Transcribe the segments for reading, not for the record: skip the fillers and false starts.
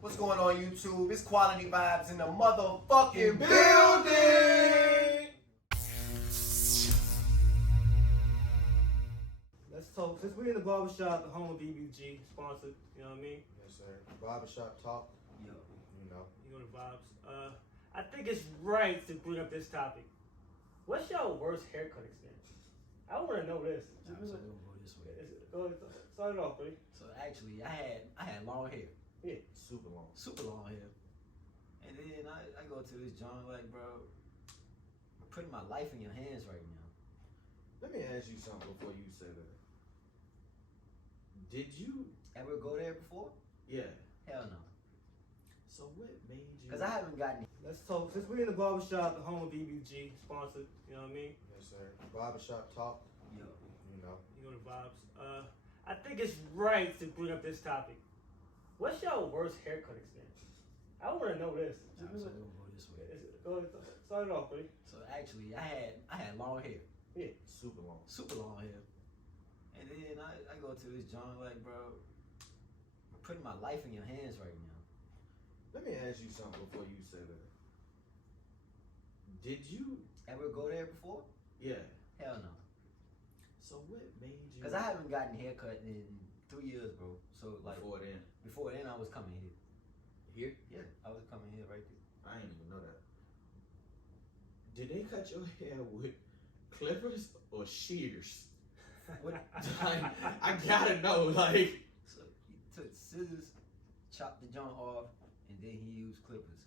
What's going on, YouTube? It's Quality Vibes in the motherfucking building! Let's talk. Since we're in the barbershop, the home of BBG, sponsored, you know what I mean? Yes, sir. Barbershop talk. Yo. You know. You know the vibes. I think it's right to bring up this topic. What's your worst haircut experience? I want to know this. I'm gonna go this way. Go ahead, start it off, buddy. So actually, I had long hair, Yeah. Super long. super long hair, and then I go to this joint like, bro, I'm putting my life in your hands right now. Let me ask you something before you say that. Did you? Ever go there before? Yeah. Hell no. So what made you? Cause I haven't gotten. Let's talk. Since we're in the barbershop, the home of BBG, sponsored, you know what I mean? Yes, sir. Barbershop talk. Yo. You know. You know the vibes. I think it's right to bring up this topic. What's your worst haircut experience? I want to know this. I'm gonna go this way. Go ahead, start it off, buddy. So actually, I had long hair, Yeah. Super long. super long hair, and then I go to this joint like, bro, I'm putting my life in your hands right now. Let me ask you something before you say that. Did you? Ever go there before? Yeah. Hell no. So what made you? Cause I haven't gotten a haircut in 3 years, bro. So like Before then, I was coming here. here? Yeah, I was coming here right there. I didn't even know that. Did they cut your hair with clippers or shears? What? Like, I gotta know, like. So he took scissors, chopped the joint off, and then he used clippers.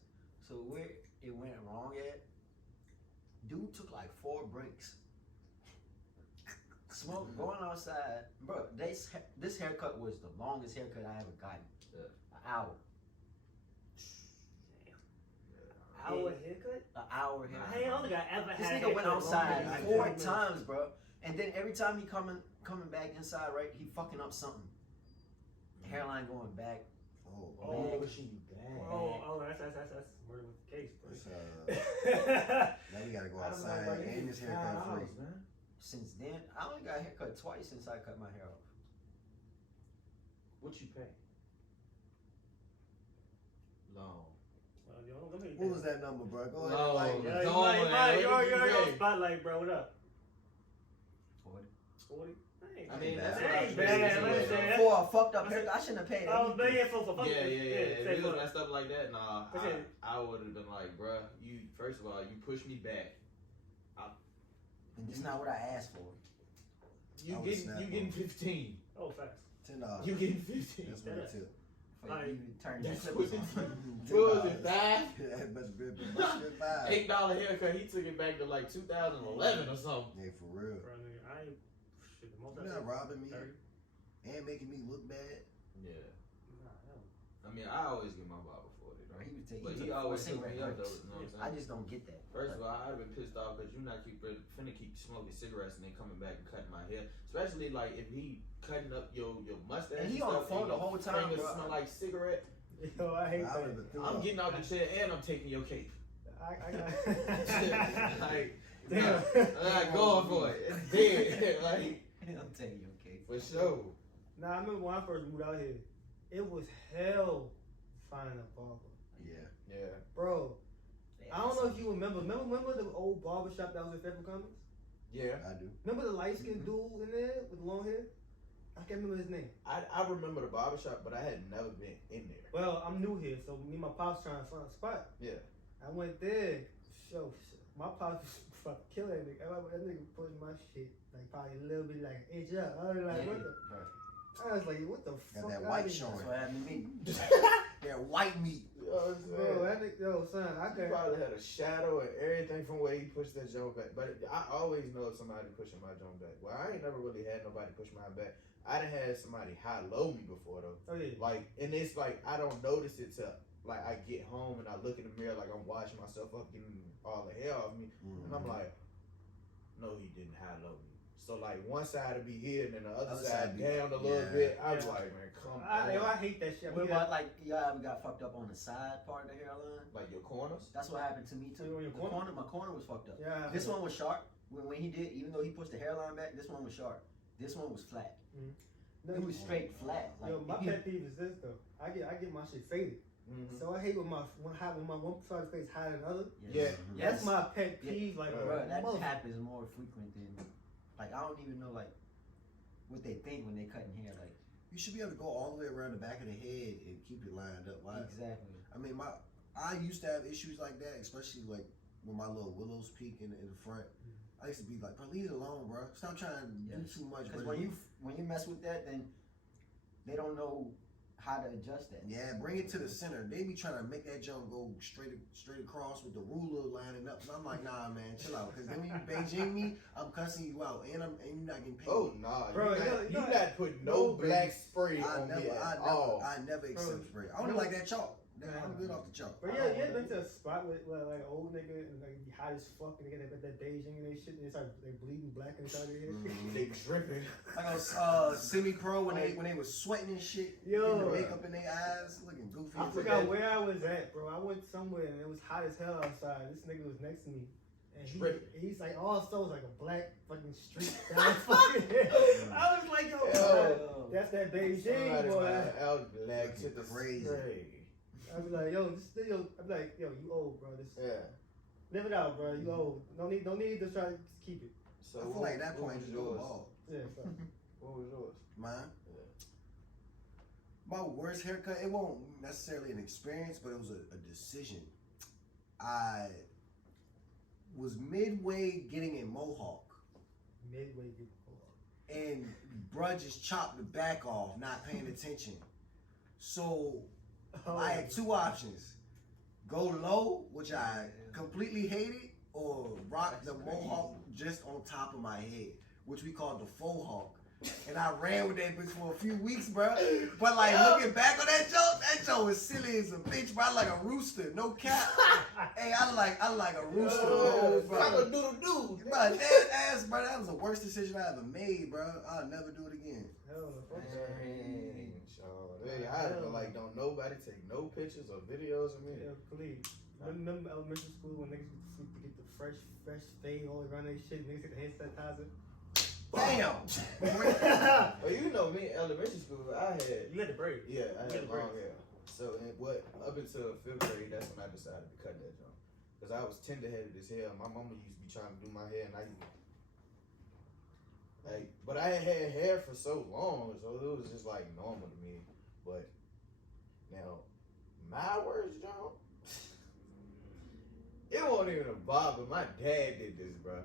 So where it went wrong at, dude took like 4 breaks. Smoke going outside, bro. This haircut was the longest haircut I ever gotten. Yeah. An hour. Hour haircut? An hour haircut. I ain't only got ever This had nigga went outside like 4 that. times, bro. And then every time he coming back inside, right, he fucking up something. Hairline going back. Oh, Bag. pushing you back. Oh, that's murder with the case, bro. Now you gotta go outside and this haircut free. Man. Since then, I only got a haircut twice since I cut my hair off. What you pay? Long. What was that number, bro? Go ahead. No. Like, Yeah, Go on, you're man. spotlight, bro. What up? 40. 40? I mean, that's That what I ain't was bad. basically Let's saying. say For a fucked up haircut, I shouldn't have paid Oh, man, anything. yeah, for Yeah. If it was fuck. messed up like that, nah, Okay. I would have been like, bruh, you, first of all, you pushed me back. And it's not what I asked for. You I would getting, snap you on getting it. 15. Oh, facts. $10. You getting 15. That's what it took. For Alright. you to turn That's your what clippers it on. What was it, $5? That must be $5. $8 haircut. He took it back to like 2011 or something. Yeah, for real. Bro, nigga, I ain't. Shit, the most You're not robbing me 30. and making me look bad. Yeah. Nah, hell. I mean, I always get my barber 40 though. Bro, he was taking But he he took always 4 took me up cigarette though. breaks. You know what I'm I saying? just don't get that. First of all, I'd have been pissed off because you're not finna keep smoking cigarettes and then coming back and cutting my hair. Especially like if he cutting up your mustache. And he on the phone the whole time, Fingers bro. smell like cigarette. Yo, I hate I that. would have threw I'm up. getting out the chair and I'm taking your cape. I got. Like, Damn. I'm not going for it. It's dead. Like, I'm telling you, okay. for sure. Nah, I remember when I first moved out here, it was hell finding a barber. Yeah. Yeah. Bro, I don't know if you remember. Remember the old barbershop that was in Fairfield Commons? Yeah. I do. Remember the light skinned dude in there with the long hair? I can't remember his name. I remember the barbershop, but I had never been in there. Well, I'm new here, so me and my pops trying to find a spot. Yeah. I went there. My pops was fucking killing that nigga. That nigga pushed my shit like probably a little bit like an inch up. I was like, what the? I was like, what the Got fuck? that outta white here? showing. That's what happened to me. That white meat. You know what I'm saying? Bro, that nigga, yo, son, I He could. probably had a shadow and everything from where he pushed that joint back. But I always know somebody pushing my joint back. Well, I ain't never really had nobody push mine back. I done had somebody high-low me before, though. Oh, yeah. Like, and it's like, I don't notice it till, like, I get home and I look in the mirror like I'm washing myself up, getting all the hair off me. And I'm like, no, he didn't high-low me. So, like, one side would be here and then the other side be down a little yeah. bit. I was Yeah. like, man, come I on. hate that shit. What about like y'all ever got fucked up on the side part of the hairline? Like your corners? That's what happened to me too. Oh, your The corner? my corner was fucked up. Yeah. This one was sharp when he did, even though he pushed the hairline back. This one was sharp. This one was flat. No, It was straight flat. Like yo, my pet peeve is this though. I get my shit faded. Mm-hmm. So I hate when my one side of the face higher than the other. Yeah. That's my pet peeve. Like, bro, that happens more frequent than like I don't even know like what they think when they cutting hair. Like you should be able to go all the way around the back of the head and keep it lined up. Why? exactly. I mean, I used to have issues like that, especially like when my little willows peak in the front. I used to be like, bro, leave it alone, bro. Stop trying to do too much. Because when you mess with that, then they don't know how to adjust that. Yeah, bring it to the center. They be trying to make that jump go straight across with the ruler lining up. And I'm like, nah, man, chill out. Because then when you Beijing me, I'm cussing you out, and you're not getting paid. Oh nah, bro, you not putting no black spray on me at all. I never accept spray. I only like that chalk. I'm good off the chalk. But yeah, you ever been to a spot with like an old nigga and like be hot as fuck and they got that Beijing and they shit and it's like they bleeding black inside their head. They dripping. Like a semi-pro when they was sweating and shit. Yo, the makeup in their eyes, looking goofy. I forgot where I was at, bro. I went somewhere and it was hot as hell outside. This nigga was next to me. And he's like, also like a black fucking streak down his fucking head. I was like, yo, that's that Beijing, boy. Out black to the crazy. I was like, yo, I'm like, yo, you old, bro. Live it out, bro. You old. No need to try to keep it. So I feel like at that point just go bald. Yeah. What was yours? Mine? Yeah. My worst haircut, it won't necessarily an experience, but it was a decision. I was midway getting a mohawk. And bruh just chopped the back off, not paying attention. So I had two options. Go low, which I completely hated, or rock the mohawk just on top of my head, which we called the faux hawk. And I ran with that bitch for a few weeks, bro. But like looking back on that joke was silly as a bitch, bro. I like a rooster, no cap. Hey, I like a rooster, bro. Cock-a-doodle-doo. Bro, dead ass, bro. That was the worst decision I ever made, bro. I'll never do it again. Hell no, fuck that. I don't nobody take no pictures or videos of me. Yeah, please. Remember elementary school when niggas used to get the fresh fade all around that shit, niggas get the hand sanitizer. Damn! Well, you know me in elementary school, You had the braid. Yeah, I had long hair. So, up until 5th grade, that's when I decided to cut that joint. Because I was tender-headed as hell. My mama used to be trying to do my hair, and but I had hair for so long, so it was just like normal to me. But now, my worst job, it wasn't even a barber. My dad did this, bro.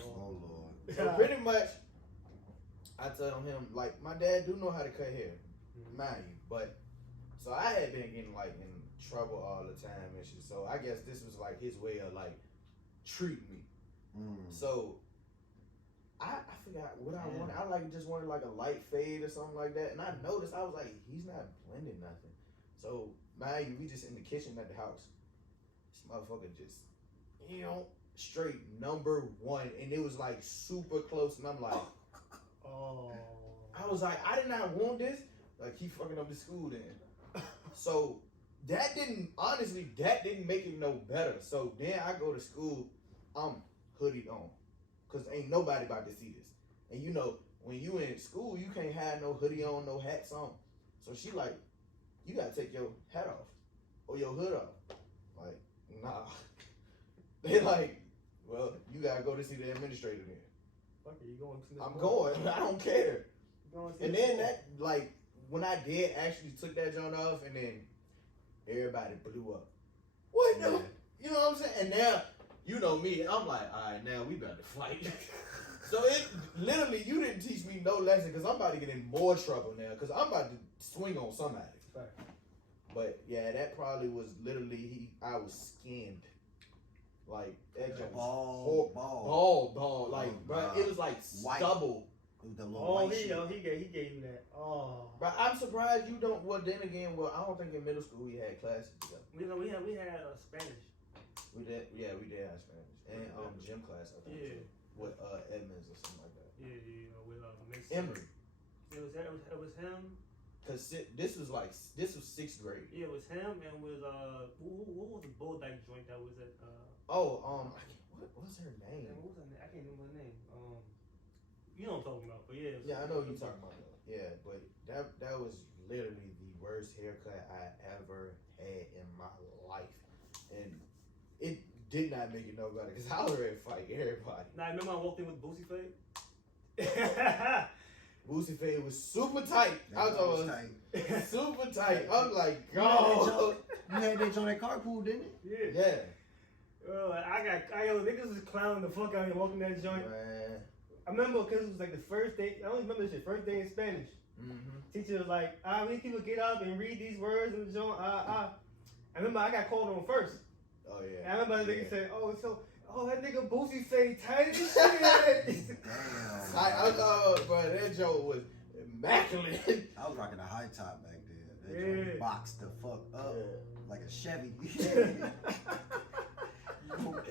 Oh Lord. So pretty much, I told him, like, my dad do know how to cut hair, mind you. But, so I had been getting, like, in trouble all the time and shit. So I guess this was, like, his way of, like, treating me. So, I forgot what I wanted. I just wanted like a light fade or something like that. And I noticed, I was like, he's not blending nothing. So, mind you, we just in the kitchen at the house. This motherfucker just, straight number 1. And it was like super close. And I'm like, I was like, I did not want this. Like, he fucking up the school then. So, that didn't make it no better. So, then I go to school, I'm hoodied on. Because ain't nobody about to see this. And when you in school, you can't have no hoodie on, no hats on. So she like, you gotta take your hat off or your hood off. Like, nah. They like, well, you gotta go to see the administrator then. Fuck it, you going to see I'm going. I don't care. And then that, like, when I did actually took that joint off, and then everybody blew up. What the? You know what I'm saying? And now, you know me, I'm like, all right, now we about to fight. So it literally, you didn't teach me no lesson, because I'm about to get in more trouble now, because I'm about to swing on somebody. Right. But yeah, that probably was literally, I was skinned. Like, that joint was bald. Like, bro, it was like stubble. With the little white shit. He gave you that. Oh. But I'm surprised you don't, well, then again, I don't think in middle school we had classes together. We had Spanish. We did have Spanish. And gym class, I think. Yeah. With Edmonds or something like that. Yeah, with Mason. Emory. It was him. Cause this was 6th grade. Yeah, it was him and with what was the Bulldog joint that was at what was her name? What was her name? I can't remember her name. You know what I'm talking about, but yeah. Yeah, I know what you're talking about. Yeah, but that was literally the worst haircut I ever had. and it did not make it no better because I was ready to fight everybody. Nah, remember I walked in with Boosie Fade? Boosie Fade was super tight. I was tight. super tight. I'm like, You go. had that on that carpool, didn't it? Yeah. Bro, niggas was clowning the fuck out of me walking that joint. Man. I remember because it was like the first day. I only remember this shit. First day in Spanish. Mm-hmm. Teacher was like, we need people to get up and read these words in the joint. I remember I got called on first. Oh yeah. And I remember the nigga said, that nigga Boosie Fade tight as shit. Bro, that joke was immaculate. I was rocking a high top back there. That Yeah. joint boxed the fuck up like a Chevy.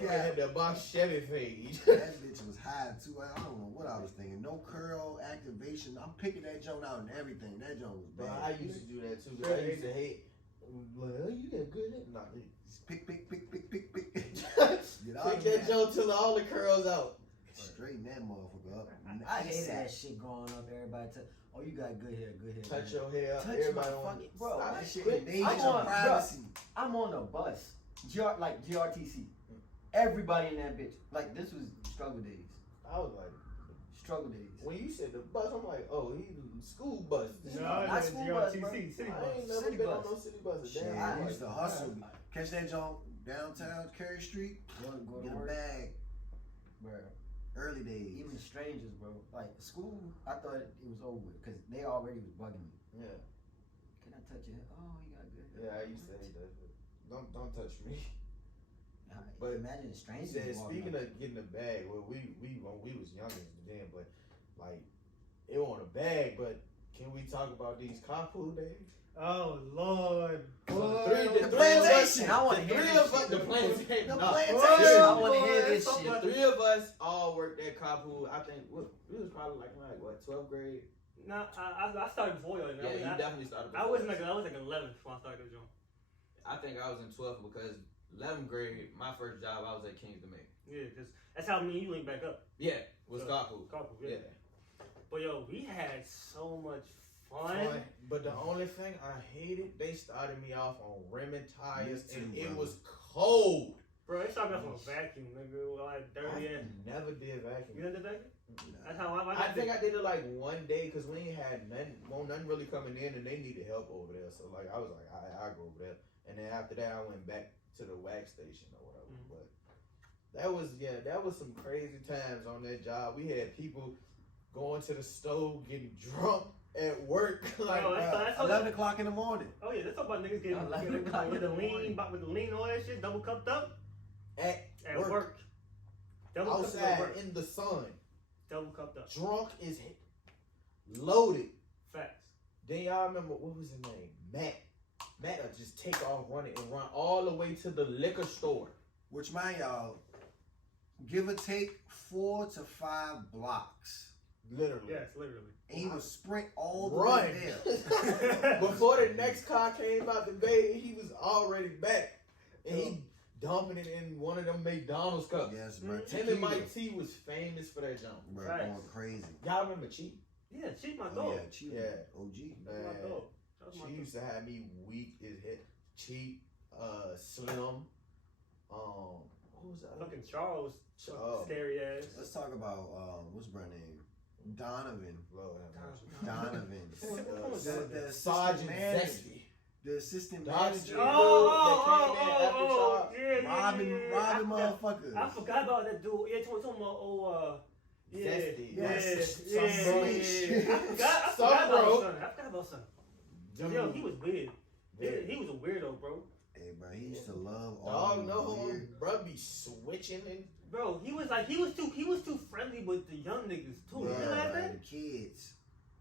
I had the box Chevy fade. That bitch was high too. I don't know what I was thinking. No curl activation. I'm picking that joint out and everything. That joint was Bro, bad. I used to do that too. Cause I used to hate. Like, oh, you got good hair. Nah, Pick. pick Get out that joke till all the curls out. Straighten that motherfucker up. I hated that shit growing up. Everybody you got good hair. Touch your hair. Touch Everybody my on fucking bro. Stop That shit quit. endangered I'm your on- privacy. I'm on a bus, GRTC. Everybody in that bitch. Like this was struggle days. I was like, Struggle days. when you said the bus, I'm like, oh, he school bus. No, Not school bus, bro. GRTC, city I bus. ain't never City been bus. on no city buses. Shit, Damn, I like, used to hustle. Catch that joint downtown Cary Street. Go Get to a work, bag. bro. Early days. Even strangers, bro. Like school, I thought it was over with because they already was bugging me. Yeah, Can I touch your hair? Oh, you got good hair. yeah, I used to hate that shit. Don't touch me. But But imagine the He strangers. said, walking speaking up. of getting a bag, well, we was younger then, but like it wasn't a bag. But can we talk about these carpool days? Oh Lord, boy. The three of us, I want to hear three this of us, shit. the plantation. The Nah, plantation. I want to hear this the shit. three of us all worked at carpool. I think we was probably like what 12th grade. Nah, I started before y'all. Yeah, you definitely started. I was like 11 when I started the joint. I think I was in 12th because 11th grade, my first job, I was at Kings Dominion. Yeah, cause that's how me and you link back up. Yeah, was So, carpool. Carpool, Yeah. But yo, we had so much fun. But the only thing I hated, they started me off on rimming tires, Me too, and it bro. was cold. Bro, they started off on a vacuum, nigga. Like dirty ass. Never did You vacuum. did the vacuum? That's how I think I did it like one day because we ain't had nothing really coming in, and they needed help over there. So like I was like, I go over there, and then after that I went back to the wax station or whatever. Mhm. But that was some crazy times on that job. We had people going to the stove getting drunk at work. Like, Bro, that's 11 o'clock in the morning. Oh yeah, let's talk about niggas getting 11 o'clock with the in the lean, morning. with the lean, all that shit, double cupped up at at work, work. Double cupped up at outside work. in the sun, Double cupped up. drunk as loaded. Facts. Then y'all remember what was his name? Matt would just take off running and run all the way to the liquor store. Which, mind y'all, give or take 4 to 5 blocks. Literally. Yes, literally. And he would sprint all the Run. way there. Before the next car came out the bay, he was already back. And he dumping it in one of them McDonald's cups. Yes, bro. Him and Mike T was famous for that jump. Bro, Right. going crazy. Y'all remember Cheap? Yeah, cheat my Oh, dog. yeah, Chief. Yeah. OG. That's my Man. dog. That's my She dog. used to have me weak as hell. Cheap, Slim, what was that? Fucking Charles, Oh. scary ass. Let's talk about, what's her name? Donovan. Lord have mercy. Donovan. The Sergeant manager. Zesty. The assistant Dodge manager. Street. Robbing motherfuckers. I forgot about that dude. Yeah, talking about yeah, Zesty. yeah, Yes. yeah, Some yeah, bro. I forgot Some about bro. son. I forgot about son. Dude. Yo, he was weird. Weird. He was a weirdo, bro. Hey, bro, he used to love all Dog, the no, weird. bro, be switching and Bro, he was too friendly with the young niggas too. You know that Bro, thing? the kids.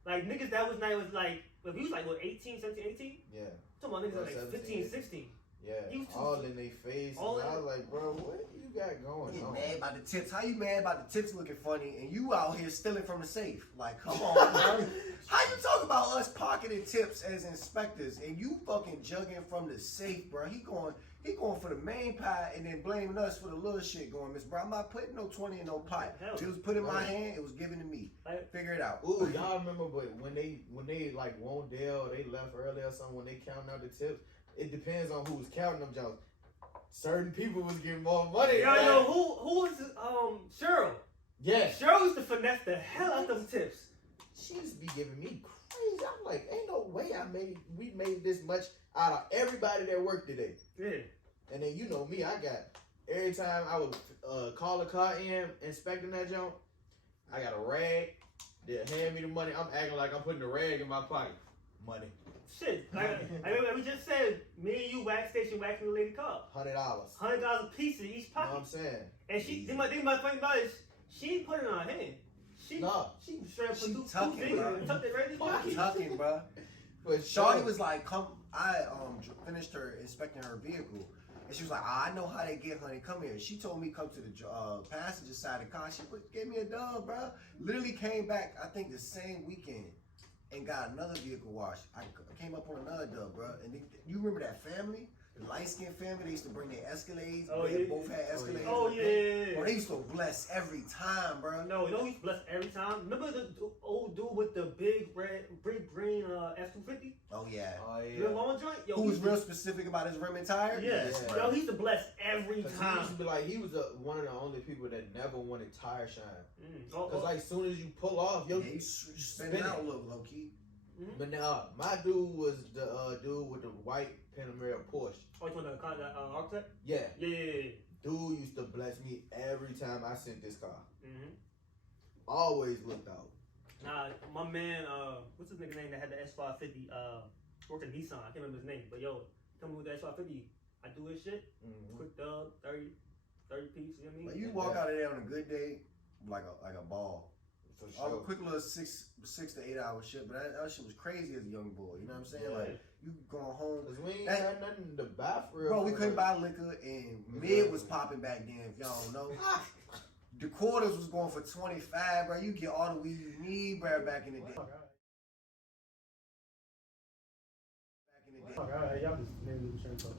Like niggas that was like if he was like what 18, 17, 18? yeah, Talking about niggas that like 17, 15, 16. yeah, He was too- all in their face. all And I in- was like, bro, what you got going Get on? mad about the tips. How you mad about the tips looking funny and you out here stealing from the safe? Like, come on, bro. How you talk about us pocketing tips as inspectors and you fucking jugging from the safe, bro? He going for the main pie and then blaming us for the little shit going, Miss Bro, I'm not putting no 20 in no pot. Hell If it no. was put in my Right. hand, it was given to me. Like, Figure it out. Ooh, y'all remember, but when they like won't deal, they left early or something. When they counting out the tips, it depends on who's counting them. Jones. certain people was getting more money. Yo, who was Cheryl? Yeah. Cheryl used to finesse the hell out of them tips. She used to be giving me crazy. I'm like, ain't no way we made this much out of everybody that worked today. Yeah. And then you know me, I got every time I would call a car in inspecting that junk, I got a rag. They'll hand me the money. I'm acting like I'm putting the rag in my pocket. Money. Shit, like we just said, me and you wax station waxing the lady car. $100. $100 a piece in each You know what pocket. I'm saying? And she, think about funny about it, she ain't put it on her hand. She straight up put two fingers and tucked it right in the pocket. Tucking, bro. But Shawty was like, come. I finished her inspecting her vehicle, and she was like, I know how they get, honey. Come here. She told me come to the passenger side of the car. She gave me a dub, bro. Literally came back, I think the same weekend, and got another vehicle wash. I came up on another dub, bro. And you remember that family? The light-skinned family, they used to bring their Escalades. Oh, They yeah. both had Escalades. Oh, yeah. Bro, they used to bless every time, bro. No, he's blessed every time. Remember the old dude with the big green F-250? Oh, yeah. Oh, The long joint? Yo, Who was real specific about his rim and tire? Yes. Yeah. Yo, he used to bless every He time. used to be like, he was one of the only people that never wanted tire shine. Oh, Cause like, soon as you pull off, Yeah, you spinning out a little low key. But now, my dude was the dude with the white Panamera Porsche. Oh, you want the architect? Yeah. Yeah. Dude used to bless me every time I sent this car. Mm-hmm. Always looked out. Nah, my man, what's his nigga name that had the S550, worked at Nissan. I can't remember his name, but yo, come with the S550. I do his shit. Mm-hmm. Quick dub, 30 piece, you know what I mean? Like you walk out of there on a good day, like a ball. For All sure. a quick little 6 to 8 hour shit, but that shit was crazy as a young boy. You know what I'm saying? Yeah. Like you going home. Cause we ain't had nothing to buy for real. Bro, we couldn't buy liquor, and mid was popping back then. If y'all don't know, the quarters was going for 25, bro. You get all the weed you need, bro. Back in the day. Alright, y'all just maybe we shouldn't talk.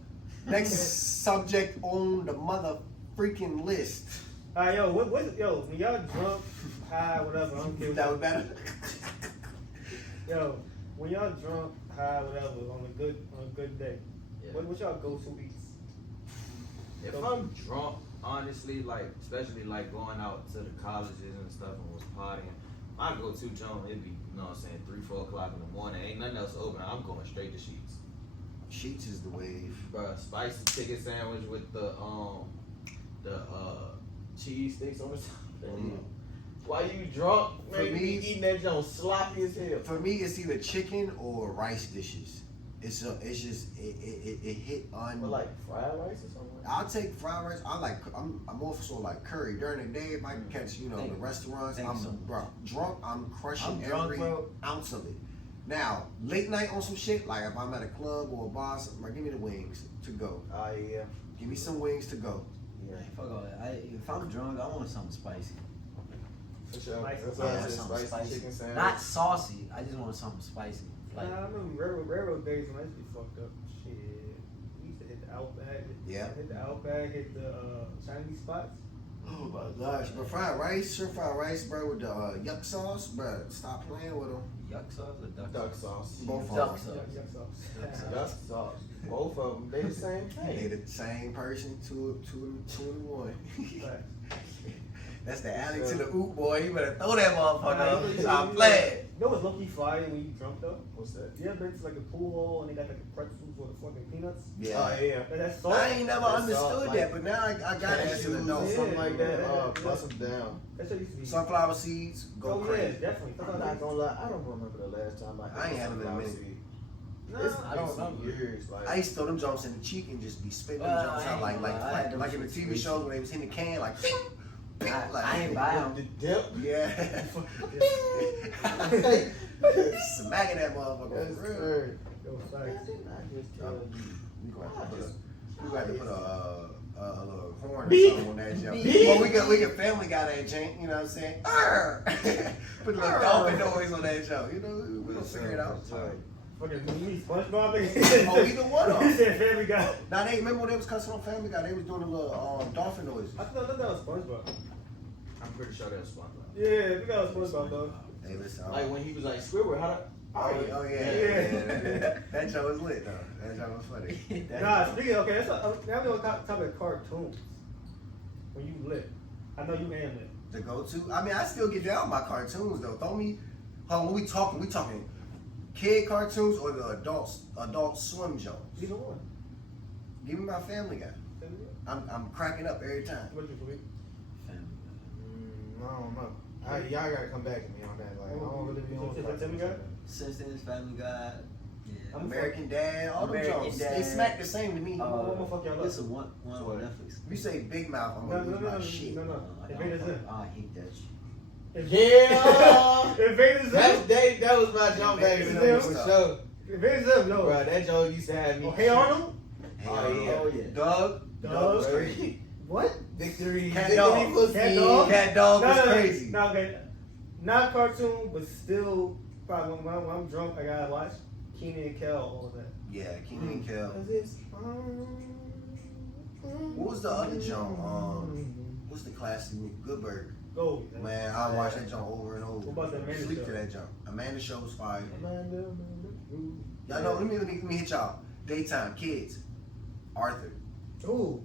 Next subject on the mother freaking list. Alright, yo, when y'all drunk, high, whatever, I don't care. That was better. Yo, when y'all drunk, high, whatever, on a good day, what y'all go-to eats? If I'm drunk, honestly, like, especially like going out to the colleges and stuff and was partying, my go-to joint, it'd be, you know what I'm saying, 3, 4 o'clock in the morning, ain't nothing else open, I'm going straight to Sheets. Sheets is the wave. Bruh, spicy chicken sandwich with the cheese sticks on the top. While you drunk, For man, you me- be eating that joint sloppy as hell. For me, it's either chicken or rice dishes. It's just it hit on. But like fried rice or something? I'll take fried rice. I'm also like curry during the day. If I can catch the restaurants, drunk. I'm crushing every ounce of it. Now late night on some shit, like if I'm at a club or a bar, something, like, give me the wings to go. Oh yeah. Give me some wings to go. Yeah, fuck all that. If I'm drunk, I want something spicy. For sure. Spicy. That's why I Yeah, said something spicy spicy. chicken sandwich. Not saucy. I just want something spicy. Like, I remember railroad days when I used to be fucked up. Shit. We used to hit the Outback. Hit the Outback, hit the Chinese spots. Oh my gosh, but fried rice, stir fried rice, bro, with the yuck sauce, bro. Stop playing with them. yuck sauce or duck Duck sauce. Both Duck of them. sauce. Yuck sauce. Duck sauce. Both of them. They the same They thing. the same person, two in one. Facts. That's the alley to the oop, boy. You better throw that motherfucker up. Stop playing. You know what's lucky fire when you drunk though? What's that? You ever been to like a pool hall and they got like the pretzels or the fucking peanuts? Yeah. Oh yeah. Like that salt. I ain't never That's understood all, that, but now I got it as an adult. Yeah. Something like that. Yeah. Bust them down. That shit used to be. Sunflower seeds, go Oh crazy. yeah, definitely. I'm not gonna lie. I don't remember the last time I ain't had them in a minute. seed. No, It's I been don't some remember. years. Like I used to throw them jumps in the cheek and just be spitting them Well, jumps I out ain't like gonna lie, I had them like in the shits TV recent. shows when they was in the can, like bing, bing, like I ain't buy them. the dip. yeah. Smacking that motherfucker. That's For real. third. Yo, I facts. did not just tell you. We gonna have to put a little horn or Beep. something on that jump. Beep. Well, we got Family Guy that jank, you know what I'm saying? Arr! Put a little dolphin noise on that jump. You know, we'll figure it out. Fucking you mean SpongeBob? Oh, either one of He them. said Family Guy. Now they remember when they was cussing on Family Guy, they was doing a little dolphin noises. I thought that was SpongeBob. I'm pretty sure that's SpongeBob. Yeah, we got SpongeBob though. Hey, listen. Like when he was like, Squidward, Oh yeah. That show was lit though. That show was funny. Nah, speaking okay, now we on topic of cartoons. When you lit, I know you am lit. The go-to. I mean, I still get down by cartoons though. Throw me. When we talking kid cartoons or the adult swim shows. Either one. Give me my Family Guy. I'm cracking up every time. What you believe? I don't know. Y'all gotta come back to me on that. Like, I don't really be on Family Guy? Simpsons, Family Guy. Yeah. American Dad, all them American jokes. Dad. They smack the same to me. I'm gonna fuck y'all up. This is one on Netflix. If you say Big Mouth, I'm gonna lose my shit. No. I Invaders Zim. hate that shit. Yeah. Invaders Zim. That was my jump back in Invaders for Zim. sure. Invaders Zim, no. Bro, that joke used to have me. Oh, Hey Arnold? Oh yeah. Doug was Doug. crazy. What? Victory. Cat Victory Dog. pussy. Cat Dog? Cat Dog was No, crazy. No, okay. Not cartoon, but still, probably when I'm drunk, I gotta watch Kenan and Kel, all of that. Yeah, Kenan and Kel. What What was the other joint? What's the classic movie? Good Burger. Go. Man, I watched that joint over and over. What about the Amanda Sleep Show? to that joint. Amanda Show was fire. Y'all know, let me hit y'all. Daytime kids. Arthur. Ooh.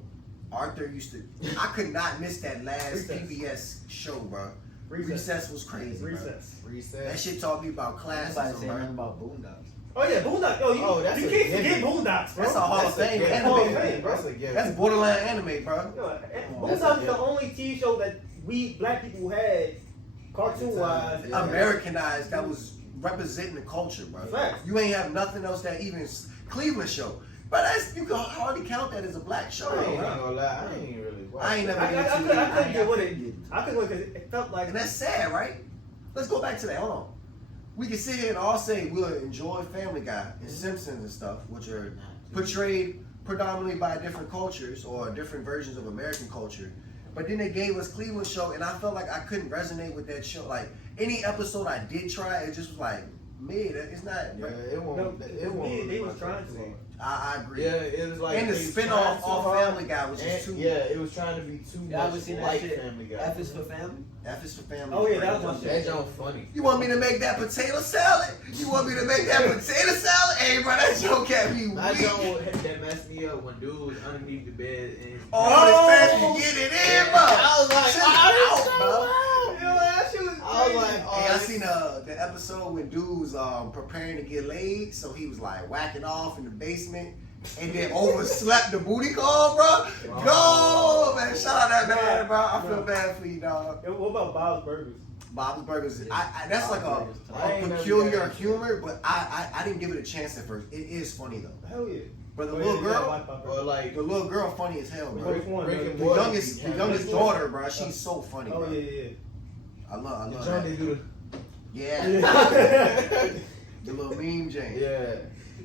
Arthur used to. I could not miss that last Recess. PBS show, bro. Recess. Recess was crazy. Bro. Recess. That Reset. shit taught me about classes, Nobody say bro. nothing about Boondocks. Oh yeah, Boondocks. Yo, Oh, that's you a can't given. forget Boondocks, bro. That's a Hall of Fame given. Hall of anime. Fame, bro. That's a given. That's borderline anime, bro. Yo, That's Boondocks a is the given. only TV show that we black people had, cartoon-wise. Yeah. Americanized, that was representing the culture, bro. Facts. You ain't have nothing else that even Cleveland show. But that's you can hardly count that as a black show, I ain't bro. gonna lie. I ain't really watch I ain't it. never I into couldn't get with it. Yeah. I couldn't because it felt like And that's sad, right? Let's go back to that. Hold on. We can sit here and all say we'll enjoy Family Guy and Simpsons and stuff, which are portrayed predominantly by different cultures or different versions of American culture. But then they gave us Cleveland show, and I felt like I couldn't resonate with that show. Like any episode I did try, it just was like, mid. It's not. Yeah, it won't. no, It won't. they was trying to. I agree. Yeah, it was like. And the they was spinoff trying too off hard, Family Guy was just and- too. Yeah, it was trying to be too Y'all ever much seen that like shit? Family Guy. F is for Family. F is for Family. Oh, yeah, is that great. was my That joke funny. You want me to make that potato salad? You want me to make that potato salad? Hey, bro, that joke had me That weak. joke that messed me up when dude was underneath the bed and. Oh, as fast as you get it in, bro. I was like, Shit oh, out, bro. Yo, that shit was I was crazy. like, oh, Hey, I this- seen the episode when dude was preparing to get laid, so he was like whacking off in the basement, and then overslept the booty call, bro. Go, man! Shout out that man, bro. I feel bad for you, dog. Yo, what about Bob's Burgers? Bob's Burgers, that's like I a ain't never peculiar got it. humor, but I didn't give it a chance at first. It is funny though. Hell yeah. But the Oh, little yeah, you gotta girl, watch Bob's Or Burgers. like. the little girl, funny as hell, bro. Which one? Rick and The Morty. youngest Yeah. daughter, bro. She's so funny, Oh bro. yeah, I love The that. joint they do Yeah, yeah. the little meme Jane. the. Yeah.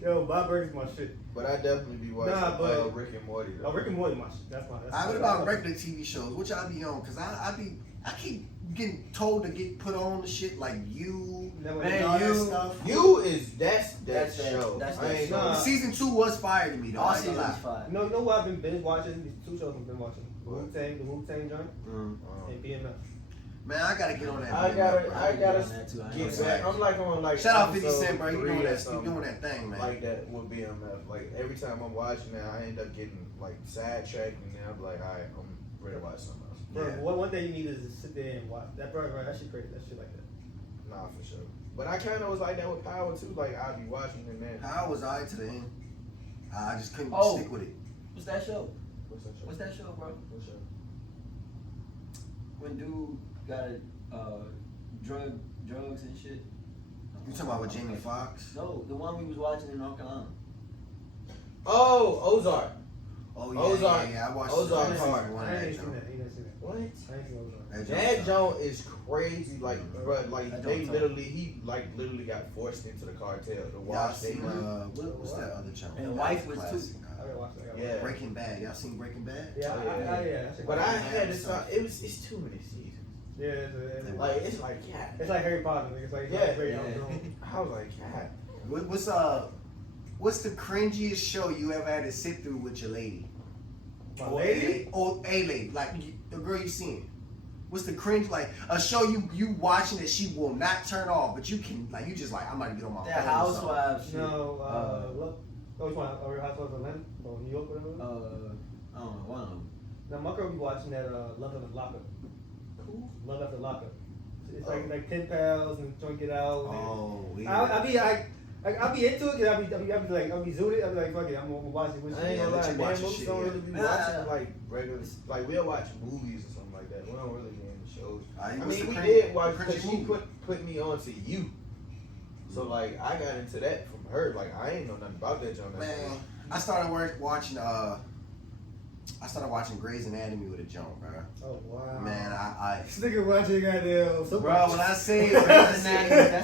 Yo, Bob Burgers my shit. But I definitely be watching Nah, but- Rick and Morty. Oh, Though. Rick and Morty my shit. That's my. I what about regular TV shows? Which I be on? Cause I keep getting told to get put on the shit like you Never and Man, all that you- stuff. You is that's That's that- show. that's I that ain't show. gonna- Nah. Season 2 was fire to me though. All I ain't gonna seasons lie. fine. No, you know what I've been binge watching? These two shows I've been watching. The What? Wu-Tang joint and BMF. Man, I gotta get on that. I man, gotta- bro. I gotta On that too, I ain't Get gonna back. lie. I'm like on like. Shout out 50 episode Cent, bro. You 3 doing or that? You something doing that thing, man. like that with BMF. Like every time I'm watching that, I end up getting like sidetracked, and then I'm like, all right, I'm ready to watch something else. Bro, Yeah. one day you need is to sit there and watch that. Bro, that shit crazy. That shit like that. Nah, for sure. But I kind of was like that with Power too. Like I'd be watching and then. How was I to the end? I just couldn't Oh. stick with it. What's that show? What's that show? What's that show, bro? What show? When dude got drugs and shit. You talking about with Jamie Foxx? No, the one we was watching in North Carolina. Oh, Ozark. Oh yeah, Ozark. yeah. I watched Ozark season hard. one I of that ain't seen joint. that. I ain't seen that. What? I ain't seen Ozark. That joint is crazy. Like, bro, like That they joint literally, he like literally got forced into the cartel to Y'all watch. They seen what's that other joint? And That Wife was was classic. I gotta watch that. Yeah. Breaking Bad. Y'all seen Breaking Bad? Yeah, Oh, yeah. that shit But I crazy. had this. It's too many seasons. Yeah, Like it's like yeah. it's like Harry Potter. Nigga. It's like Yeah, very yeah. I was like God. What's the cringiest show you ever had to sit through with your lady? My lady? Or a lady, like the girl you seen. What's the cringe like? A show you watching that she will not turn off, but you can like you just like I'm about to get on my That phone. Housewives shit. No, which one? Or Housewives of Atlanta or New York, whatever. I don't know, one of them. Now my girl be watching that Love After Lockup. Cool. Love After Lockup. It's like 10 pals and joint get out. Oh, I'll be into it because I'll be zooted. I'll be like, fuck it, I'm gonna watch it with I ain't you. gonna lie, let you man. watch your Most shit, don't yeah. really be watching like regular, like we'll watch movies or something like that. We don't really get into shows. I mean, we did watch because she put me on to you. So like I got into that from her. Like I ain't know nothing about that joint. Man, I started watching Grey's Anatomy with a Joan, bro. Oh wow. Man, I This nigga watching goddamn. bro, when I say Grey's Anatomy,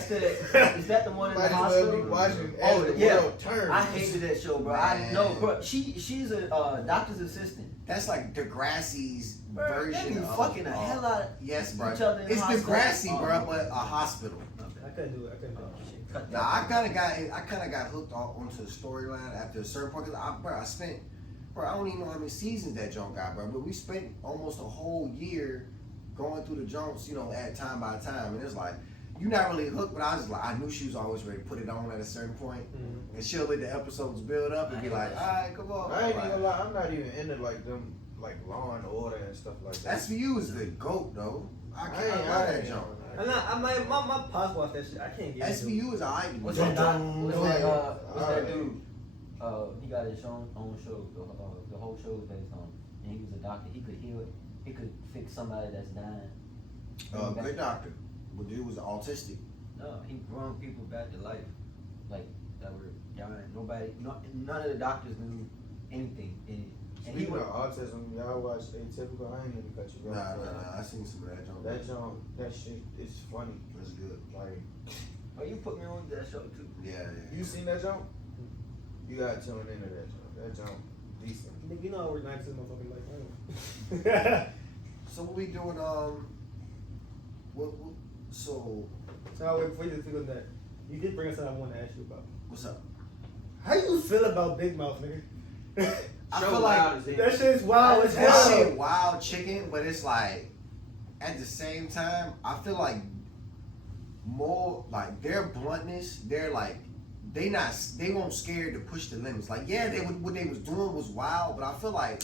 is that the one in the might as well hospital? be watching Oh, as the yeah. world turns. I hated that show, bro. I Man. know, bro. She's a doctor's assistant. that's like Degrassi's Bro, they version be of fucking the hell out of yes, bro. each other in It's the hospital. Degrassi, bro, but a hospital. I couldn't do it. Cut Nah, that. I kind of got hooked onto the storyline after a certain point. Cause I spent, I don't even know how many seasons that Joan got, bro. But we spent almost a whole year going through the Jones, at time by time, and it's like you're not really hooked. But I was like, I knew she was always ready to put it on at a certain point, and she'll let the episodes build up and be like, all right, come on. I ain't even gonna lie, I'm not even into like them, like Law and Order and stuff like that. SVU is the GOAT though. I I can't ain't buy I that ain't Joan. I'm not. My pops watch that shit. I can't get into it. SVU is alright. What's Dun, that? Doc? dun, What's dun. that? What's that Alright. dude? He got his own show. The whole show is based on. And he was a doctor. He could heal. He could fix somebody that's dying. Good doctor. But dude was autistic. No, he brought people back to life, like that were dying. None of the doctors knew anything. And he Speaking would. of autism, y'all watch Atypical? I ain't even cut you off. Nah. I seen some of that Joan. That shit is funny. That's good. Like, Oh, you put me on that show too. Yeah. you seen that joint? You gotta tune into that joint. That joint decent. Nigga, you know I work 9 to motherfucking life. I know. So what we doing? So So wait, before you figure that, you did bring us something I wanted to ask you about. what's up? How you feel about Big Mouth, nigga? I Show feel like loud as hell. That shit's wild as that hell. shit wild chicken, but it's like at the same time, I feel like more like their bluntness, they're like they won't scared to push the limits. Like what they was doing was wild, but I feel like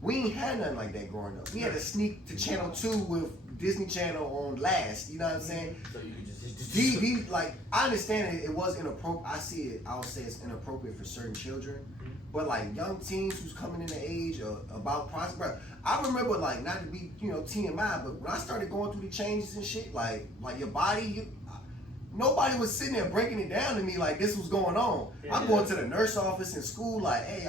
we ain't had nothing like that growing up. We had to sneak to Channel 2 with Disney Channel on last. You know what I'm saying? So you can just These like I understand it was inappropriate. I'll say it's inappropriate for certain children, but like young teens who's coming in the age of about prospect. I remember like not to be TMI, but when I started going through the changes and shit, like your body, nobody was sitting there breaking it down to me like this was going on. Yeah. I'm going to the nurse office in school like, hey,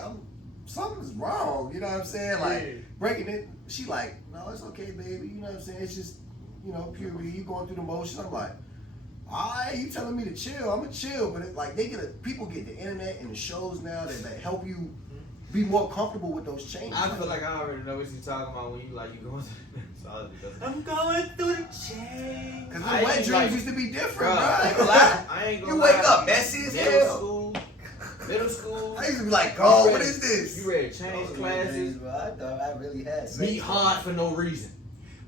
something's wrong. You know what I'm saying? Like breaking it. She like, no, it's okay, baby. You know what I'm saying? It's just puberty. You going through the motions. I'm like, alright, you telling me to chill? I'ma chill, but it, like people get the internet and the shows now that help you be more comfortable with those changes. I feel like I already know what you're talking about when you going to the I'm going through the chain. Cause I the wet ain't dreams like- used to be Bro, different, bro. I ain't gonna lie. I ain't gonna You lie. wake up messy as hell. Middle school. I used to be like, oh, what is this? You ready to change classes? Bro, I thought I really had sex. Meet hard for no reason.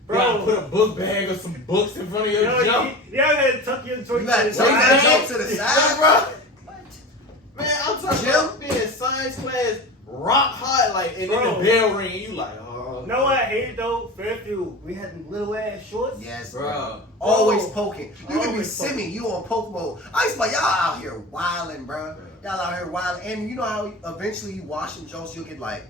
Bro. Bro, put a book bag or some books in front of your jump. You ever had to tuck your joint You gotta to take the that side? jump to the side, bro. Man, I'm talking Jim? about being in science class, rock hard, like, and then Bro. the bell ring, and you like, oh. You know what I hated though? Fairfield. We had them little ass shorts. Yes, Bro. Always Bro. poking. You can be Always poking. simmy. You on poke mode. I used to be like, y'all out here wilding, bro. Y'all out here wilding. And you know how eventually you wash them jokes, you'll get like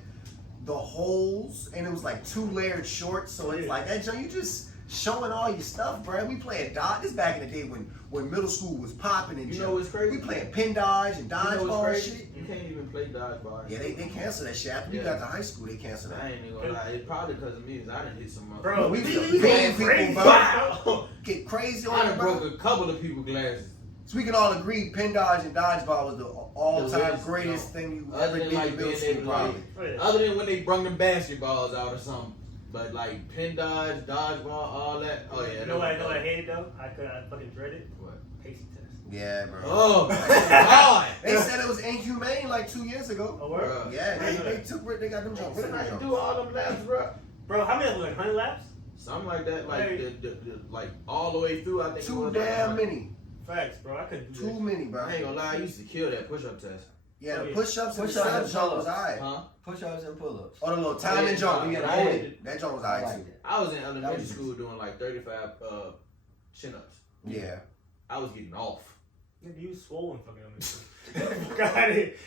the holes, and it was like 2-layered shorts. So it's Yeah. like that joke. You just showing all your stuff, bro. We playing dodge. This back in the day when middle school was popping and You shit. know what's crazy? We playing pin dodge and You know what's dodgeball and crazy? shit. You can't even play dodgeball. Yeah, they canceled that shit. After we Yeah. got to high school, they canceled I that. ain't even gonna lie. It's probably because of me. I done hit some Bro, we we was we bad going crazy. people, bro. Wow. Get crazy I on done it, bro. broke a couple of people's glasses. So we can all agree pin dodge and dodgeball was the all-time latest, greatest thing you Other ever than did like in middle being school, able to probably. like, Oh, yeah. other than when they brung the basketballs out or something. But like pin dodge, dodgeball, all that. Oh yeah. You know what I hated though? I fucking dreaded What? pacing test. Yeah, bro. Oh my god. They said it was inhumane like 2 years ago. Oh, word? Bruh. Yeah, they got them jump. I can do all them laps, bro. Bro, how many like 100 laps? Something like that, like the like all the way through. I think Too it was damn like, many. Facts, bro. I couldn't do Too many, bro. I ain't gonna lie, I used to kill that push-up test. Yeah, the Yeah. push-ups and the Push-ups side and jump was pull-ups. alright. Huh? Push-ups and pull-ups. Oh, the little timing Yeah, jump, you yeah, gotta I hold hated it. That jump was I alright like too. that. I was in elementary was school doing like 35 chin-ups. Yeah. I was getting off. Nigga, you swollen fucking on this. Got it.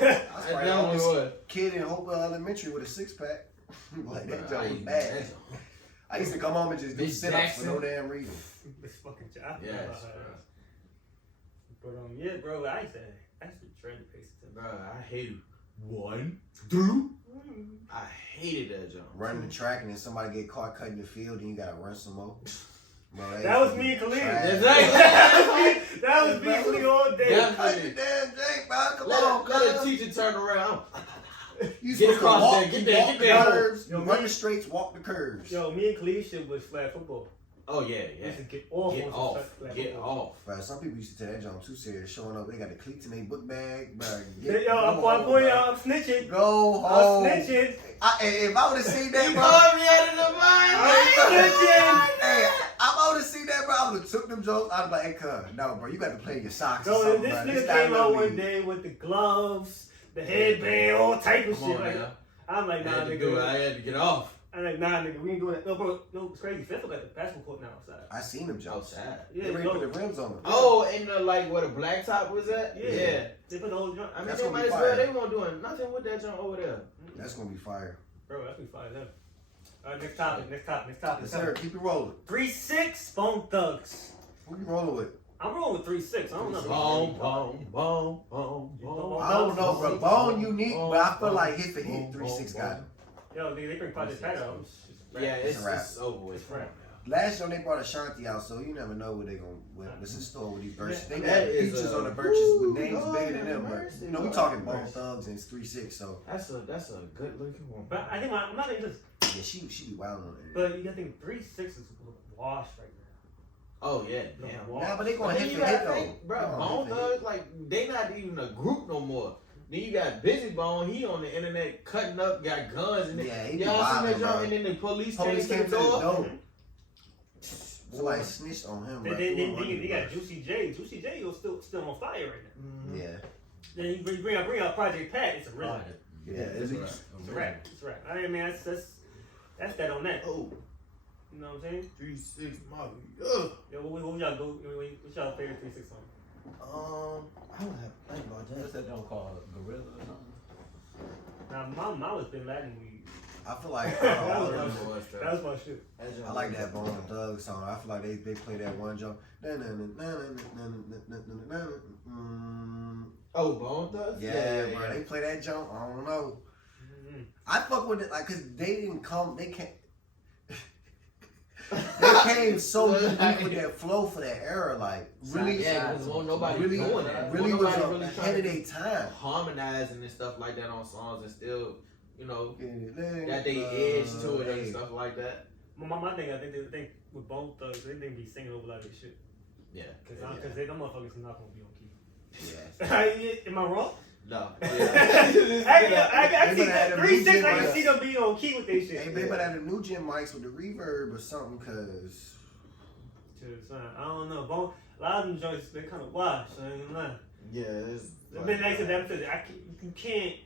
I was I probably the definitely only was. kid in Hopewell Elementary with a 6-pack. Like that I jump was used bad. that jump. I used to come home and just do Miss sit-ups Jackson. for no damn reason. This fucking job. Yes, But yeah, bro, I used to dread the pace of bro. I hated 1, 2. I hated that jump. Running the track and then somebody get caught cutting the field and you gotta run some more. Bro, That was me and Khalid. trash. That was me and Khalid all day. Yeah. Cut the damn drink, bro. Come Let on, the cuz. teacher turn around. You Get supposed to across walk, there, get you there, walk get the there. curves, Yo, you run me- the straights, walk the curves. Yo, me and Khalid shit was flag football. Oh yeah, We yeah. used to get off. Get on off. some flag Get football. off. Bro, some people used to take that jump too serious, showing up, they got the cleats in their book bag, bro. Yo, I'm snitching. Go I'm home. snitching. If I would have seen that, You bro. called me out of the mind. Hey, if I would have seen that, bro, I would have took them jokes. I'd be like, hey, cuz, no, bro, you got to play your socks or So something, this bro. nigga This not came out little one league. day with the gloves, the headband, all type of Come shit. on Like, now. I'm like, I nah, had to do it. I nigga. had to get off. I'm like, nah, nigga, we ain't doing that. No, bro, no, it's crazy. Fifth got the basketball court now outside. I seen them jumps. Outside. Yeah, They ready to yo, put the rims on them. Oh, and the like where the black top was at? Yeah. They put the whole jump. I mean, That's they gonna might be as well. fire. They won't doing nothing with that jump over there. That's going to be fire. Bro, that's me fire them. All right, next topic. Yes, sir. Keep it rolling. 3-6, Bone Thugs. Who you rolling with? I'm rolling with 3-6. I don't know. Boom, boom, boom, boom, boom. I don't know, bro. Bone unique, but I feel like hit for hit, Boom, 3-6 boom, got it. Yo, nigga, they bring Project Pat out. Yeah, It's a wrap. it's over with. It's a wrap. Last year they brought Ashanti out, so you never know what they gonna what's in store with these verses. They got That is features a- on the verses with Ooh, names Lord bigger than have them, but mercy, you know we Lord talking have Bone mercy. Thugs and 3-6, so That's a good looking woman. But I think I'm not even just. yeah, she be wild on it. But you gotta think 3-6 is washed right now. Oh yeah, No, damn. washed. Nah, but they But gonna then hit you for hit gotta though. think, bro, They gonna Bone hit for hit. Thugs, like, they not even a group no more. Then you got Busy Bone, he on the internet cutting up, got guns, and Yeah, he be y'all seen that wildin', jump, bro. and then the police Police came to the door. Somebody snitched on him, bro. They got Juicy J. Juicy J is still on fire right now. Yeah, Then you bring out Project Pat. It's a rhythm. yeah. It's a It's a rap. It's a rap. I mean, that's that on that. Oh, You know what I'm saying? 3-6, Molly. Ugh. Yo, what y'all go? What's y'all favorite 3-6 song? I don't have to think about What's that. that jump called? Gorilla or something? Now, mine was Bin Laden weed. I feel like That I was don't my know. shit. That was my shit. I like that Bone Thug song. I feel like they play that one jump. Oh, Bone Thugs? Yeah, bro. They play that jump. I don't know. Mm-hmm. I fuck with it like cause they didn't come. They can't. They came so unique with that flow for that era. Like really, Yeah, because won't nobody really, doing that. really Won't was nobody ahead of trying their time. to harmonizing and stuff like that on songs and still, you know, got they edge to it and stuff like that. My thing, I think with Bone Thugs, they be singing over a lot of this shit. Yeah. Because they them motherfuckers not gonna be on key. Yeah. Am I wrong? No. I can see They better have 3-6. them I can new see them being on key with their Hey, shit. they better have the new gen mics with the reverb or something, cause I don't know. A lot of them joints, they kind of washed. I ain't gonna lie. Yeah, it's. But then next to them, you can't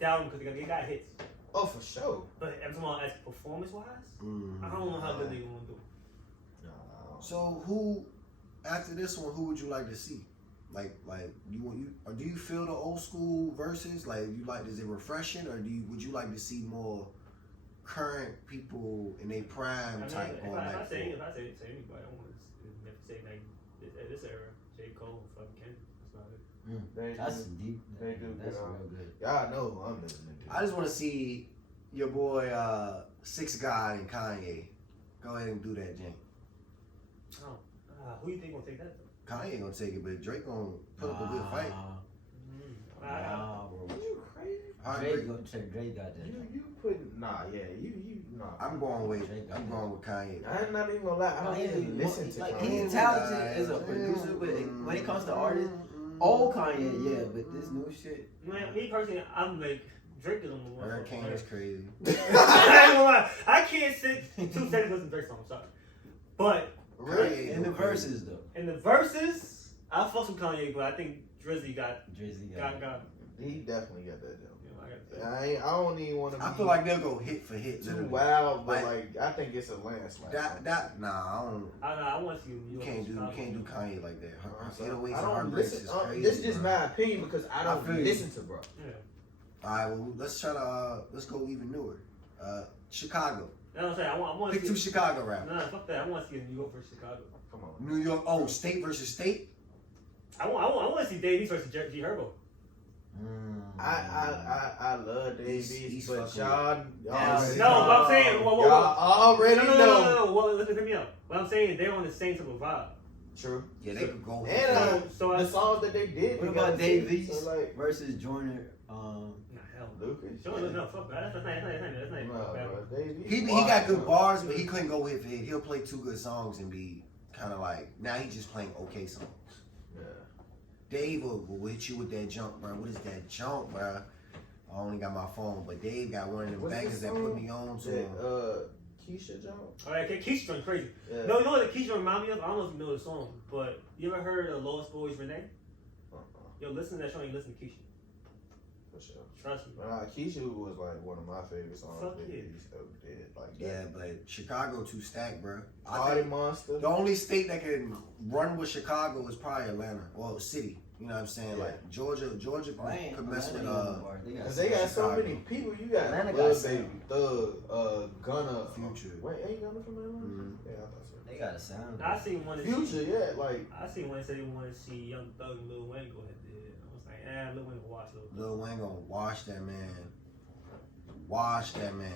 doubt them because they got hits. Oh, for sure. But I'm talking about as performance wise, I don't know how good they gonna do. No. So who, after this one, who would you like to see? Like or do you feel the old school verses? Like you like, is it refreshing, or would you like to see more current people in their prime I mean, type if on I that? say anybody, I don't want to never say like this era. J. Cole and fucking Kendrick. That's about it. That's deep. They do That's good. real good. Y'all know who I'm listening to. I just want to see your boy Six God and Kanye. Go ahead and do that, Jen. Oh, who you think gonna take that though? Kanye ain't gonna take it, but Drake gonna put up a good fight. Nah, bro. You crazy? Drake got that. You putting you nah. I'm going with Kanye. I'm not even gonna lie. I don't even listen to like, Kanye. he's talented as a producer, but when it comes to artists, old Kanye, yeah, but this new shit. Man, me personally, I'm like Drake is on the Hurricane is crazy. I ain't gonna lie. I can't sit 2 seconds listening to Drake song. Sorry, but Really? In the verses though. in the verses, I fuck with Kanye, but I think Drizzy got Drizzy got. He definitely got that down. You know, I got I don't even want to be I feel like they'll go hit for hit. too literally. wild, but like I think it's a landslide. Nah, I don't. I want to see you. You can't do Kanye like that. So, 808s I and don't heartbreaks listen. is crazy. This is just bro. my opinion because I don't feel you. listen to bro. Yeah. All right, well, let's try to let's go even newer. Chicago. That's what I'm saying. I want to Pick see. 2 Chicago rappers. Nah, fuck that. I want to see a New York versus Chicago. Come on. New York. Oh, state versus state. I want to see Dave East versus G Herbo. I love Dave He's East, but fucking y'all No, already but I'm saying, y'all already know. No. Well, listen to me out. What I'm saying, they're on the same type of vibe. True. Yeah, they could go. And So the songs that they did. What together, about Dave East so like versus Joyner? Nah, hell. Lucas. No, fuck that. That's not. No, bro. Dave East. He got good bars, but he couldn't go hit for hit. He'll play 2 good songs and be kind of like now he's just playing okay songs. Yeah. Dave will hit you with that jump, bro. What is that jump, bro? I only got my phone, but Dave got one of them What's bangers that that put song? me on to That, him. Keisha Jones. All right, Keisha going crazy. Yeah. No, you know what Keisha remind me of? I don't know if you know the song, but you ever heard of Lost Boys Renee? Yo, listen to that song. You listen to Keisha. For sure. Trust me. Keisha was like one of my favorite songs Fuck that yeah. East ever did. Like Yeah, but Chicago too stacked, bro. I Party think Monster. the only state that can run with Chicago is probably Atlanta. Well, city. You know what I'm saying? Yeah. Like Georgia could mess with Cause they got so Chicago. many people. You got Atlanta Lil got Baby, Thug, Gunna, Future. Wait, ain't Gunna from Atlanta? Mhm. Yeah, I thought so. They got a sound. I seen one. Future, yeah, like I seen one say they wanted to see Young Thug and Lil Wayne go ahead there. I was like, Lil Wayne will watch Lil. Lil Wayne gonna wash that man. Wash that man.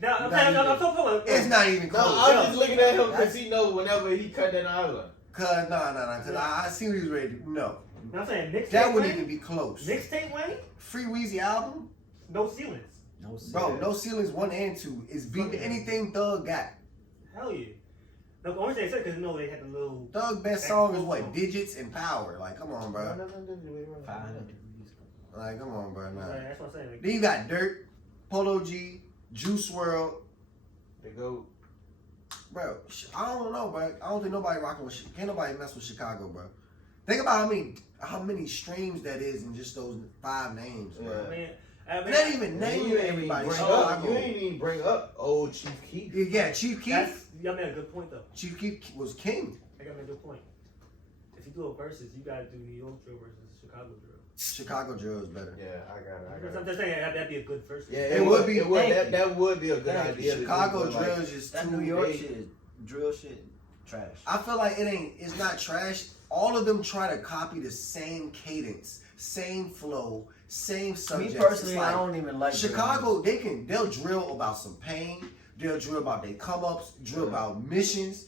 Now I'm talking about. It's not even no, close. I was just looking at him because he know whenever he cut that island. Cause no. Cause I see what he was ready to. No, I'm saying mixtape. that wouldn't Wayne? even be close. Mixtape Wayne? Free Weezy album, No ceilings. No bro. No Ceilings 1 and 2 is beating anything Thug got. Hell yeah. No, the only thing I said because they had the little. Thug best song is what? Digits and Power. Like, come on, bro. 500. Like, come on, bro. Nah. That's what I'm saying. Like, Then you got Dirt, Polo G, Juice WRLD. They go. Bro, I don't know, bro. I don't think nobody rocking with. Can't nobody mess with Chicago, bro. Think about how many streams that is in just those 5 names, bro. Yeah. man, Not even name everybody. You ain't even bring up old Chief Keef. Yeah, Chief Keef. Y'all made a good point though. Chief Keef was king. I got a good point. If you do a versus, you gotta do New York drill versus Chicago drill. Chicago drill is better. Yeah, I got I'm it. just saying that'd be a good versus. Yeah, It would be. That would be a good idea. Chicago to do, but, drill like, is just That too New York big. shit, drill shit, trash. I feel like it's not trash. All of them try to copy the same cadence, same flow, same subject. Me personally, I don't even like Chicago. They'll drill about some pain. They'll drill about their come ups. Drill about missions.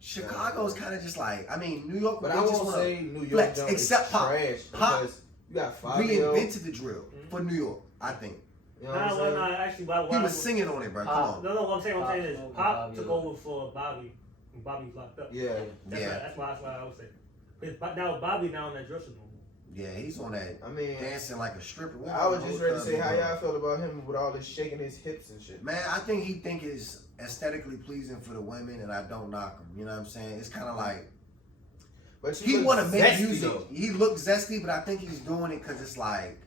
Chicago's kind of just like New York. But they I just won't wanna say New York flex, jump except is Pop. trash Pop because you got Fabio. reinvented the drill for New York. I think You know what I'm saying? Actually, he was singing on it, bro. Come on. No, what I'm saying is Pop Pop took Fabio. over for Bobby when Bobby was locked up. Yeah. That's why I would say. But now Bobby now in that drill shit no more. Yeah, he's on that I mean, dancing like a stripper. I was just ready to say how y'all felt about him with all this shaking his hips and shit. Man, I think he think it's aesthetically pleasing for the women, and I don't knock him. You know what I'm saying? It's kind of like But he look want to make zesty, music. though. He looks zesty, but I think he's doing it because it's like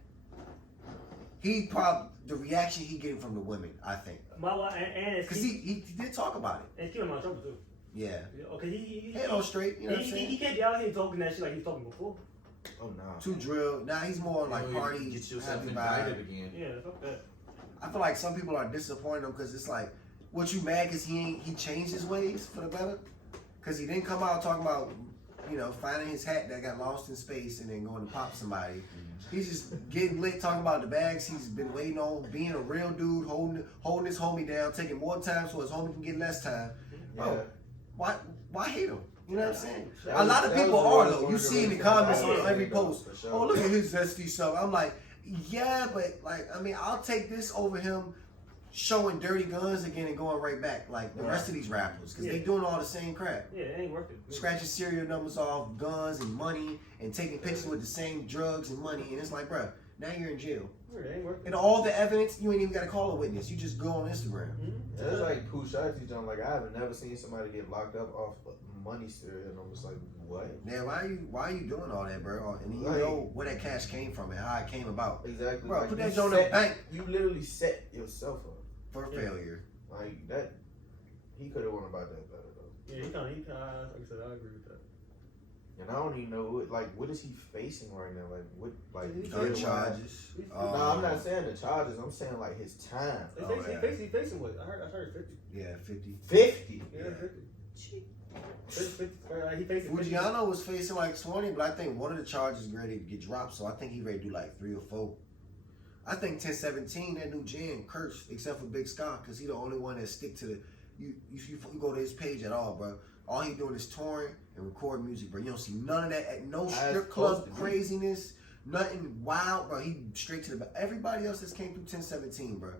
the reaction he getting from the women. I think And because he did talk about it. and keep him out of trouble too. Yeah, Okay, he head on straight. You know what I'm he saying? can't be out here talking that shit like he was talking before. Oh no. Too drill. Now he's more on like You know, party, get yourself happy invited vibe. again. Yeah, fuck that. I feel like some people are disappointed him because it's like, what you mad because he changed his ways for the better? Because he didn't come out talking about, finding his hat that got lost in space and then going to pop somebody. He's just getting lit, talking about the bags he's been waiting on, being a real dude, holding his homie down, taking more time so his homie can get less time. Bro, why hate him? You know what I'm saying? A lot of people are though. You see in the comments on every post, oh look at his zesty stuff. I'm like, yeah, but I'll take this over him showing dirty guns again and going right back like the rest of these rappers because they doing all the same crap. Yeah, it ain't worth it. Scratching serial numbers off, guns and money, and taking pictures with the same drugs and money, and it's like, bruh, now you're in jail. It ain't working. And all the evidence, you ain't even got to call a witness. You just go on Instagram. Yeah, it's like Pooh Shiesty John. Like I haven't never seen somebody get locked up off money serial, and I'm just like, what? Yeah, why are you doing all that, bro? And you Like, know where that cash came from and how it came about. Exactly. Bro, like, put you that joint in the set- bank You literally set yourself up. for failure. Like that. He could have won about that better though. Yeah, he kind of, like I said, I agree with that. And I don't even know what is he facing right now? Like what like Gun jail- charges. No, I'm not saying the charges. I'm saying like his time. He facing what? I heard 50. Yeah, 50. 50. Yeah, 50. 50. He facing 50. Fujiano was facing like 20, but I think one of the charges ready to get dropped, so I think he ready to do like 3 or 4. I think 1017, that new Jan, cursed, except for Big Scott, because he the only one that stick to the, you go to his page at all, bro. All he doing is touring and recording music, bro. You don't see none of that, at no strip club craziness, nothing wild, bro. He straight to the, everybody else that came through 1017, bro,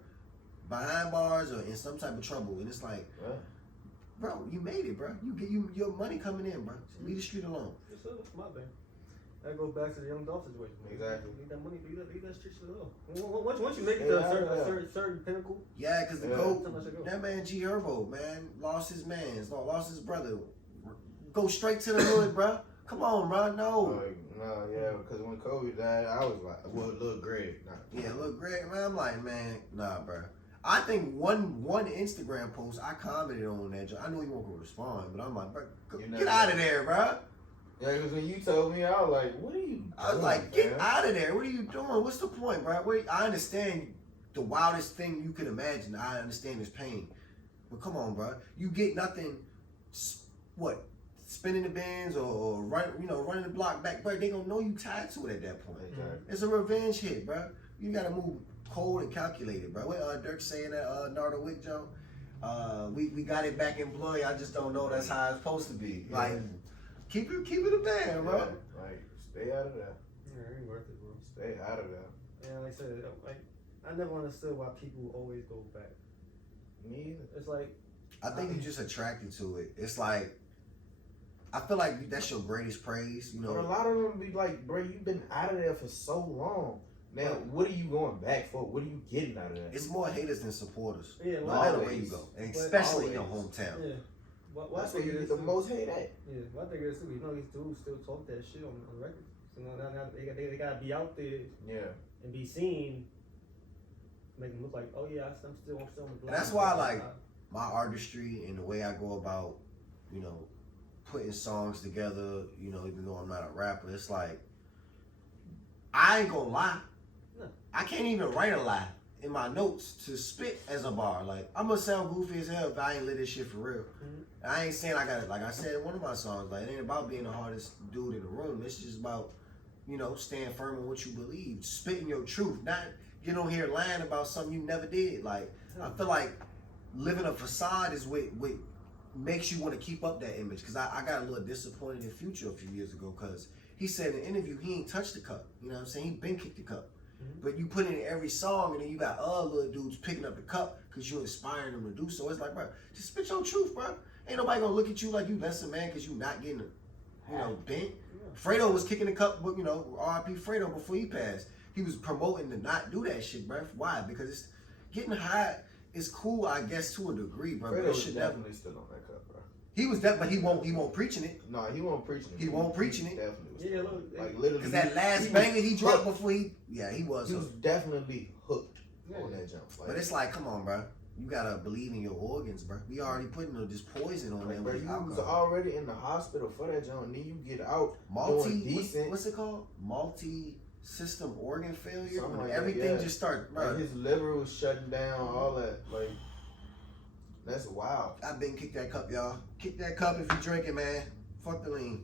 behind bars or in some type of trouble, and it's like, bro, you made it, bro. You get your money coming in, bro. So leave the street alone. That's my thing. That goes back to the Young Dolph situation. Exactly. Leave that money, leave that street shit alone. Once you make it to a certain pinnacle. Yeah, because the GOAT, that man G Herbo, man, lost his man, lost his brother. Go straight to the hood, bro. Come on, bro. No. No, yeah, because when Kobe died, I was like, well, Lil Greg. Nah. Yeah, Lil Greg, man. I'm like, man, nah, bro. I think one Instagram post, I commented on that. I know he won't go respond, but I'm like, bro, get out of there, bro. Yeah, because when you told me, I was like, what are you doing? I was like, get out of there. What are you doing? What's the point, bro? I understand the wildest thing you could imagine. I understand his pain. But come on, bro. You get nothing, what, spinning the bands or running the block back, bro. They gonna know you tied to it at that point. Exactly. It's a revenge hit, bro. You gotta move cold and calculated, bro. What Dirk saying that Nardo Wick Joe? We got it back in blood. I just don't know that's how it's supposed to be. Yeah. Like, keep it a band, bro. Yeah, like, stay out of there. Yeah, it ain't worth it, bro. Stay out of there. Yeah, like I said, like I never understood why people always go back. Me either. It's like I think you're just attracted to it. It's like, I feel like that's your greatest praise, you know. But a lot of them be like, bro, you've been out of there for so long. Now, what are you going back for? What are you getting out of that? It's more haters than supporters. Yeah, no matter where you go, and especially in your hometown. Yeah. That's where you get the most hate at. Yeah, well, I think it's too. You know, these dudes still talk that shit on records. So now they gotta be out there. Yeah. And be seen. Make them look like, oh yeah, I'm still on the block. That's why I like my artistry and the way I go about, you know, putting songs together. You know, even though I'm not a rapper, it's like I ain't gonna lie. No. I can't even write a lie in my notes to spit as a bar. Like, I'm gonna sound goofy as hell if I ain't lit this shit for real. Mm-hmm. I ain't saying I got it. Like I said in one of my songs, like, it ain't about being the hardest dude in the room. It's just about, you know, staying firm in what you believe, spitting your truth, not getting on here lying about something you never did. Like, I feel like living a facade is what makes you want to keep up that image. Because I got a little disappointed in Future a few years ago because he said in an interview he ain't touched the cup. You know what I'm saying? He been kicked the cup. Mm-hmm. But you put it in every song and then you got other little dudes picking up the cup because you inspiring them to do so. It's like, bro, just spit your truth, bro. Ain't nobody gonna look at you like you lesser man because you not getting, bent. Yeah. Fredo was kicking the cup, but, you know, R.I.P. Fredo before he passed. He was promoting to not do that shit, bro. Why? Because it's getting high is cool, I guess, to a degree, bro. Fredo but was definitely still on that cup, bro. He was but he won't preaching it. No, he won't preaching it. He won't preaching it. Definitely. Yeah, look, like literally. Because that last banger he dropped before he was. He was definitely hooked on that jump. Like, but it's like, come on, bro. You gotta believe in your organs, bro. We already putting this poison on there. Bro, you was already in the hospital for that jump, and then you get out decent. What's it called? Multi-system organ failure. Something when like everything just started. Like his liver was shutting down. All that, like, that's wild. I've been kick that cup, y'all. Kick that cup if you drinking, man. Fuck the lean.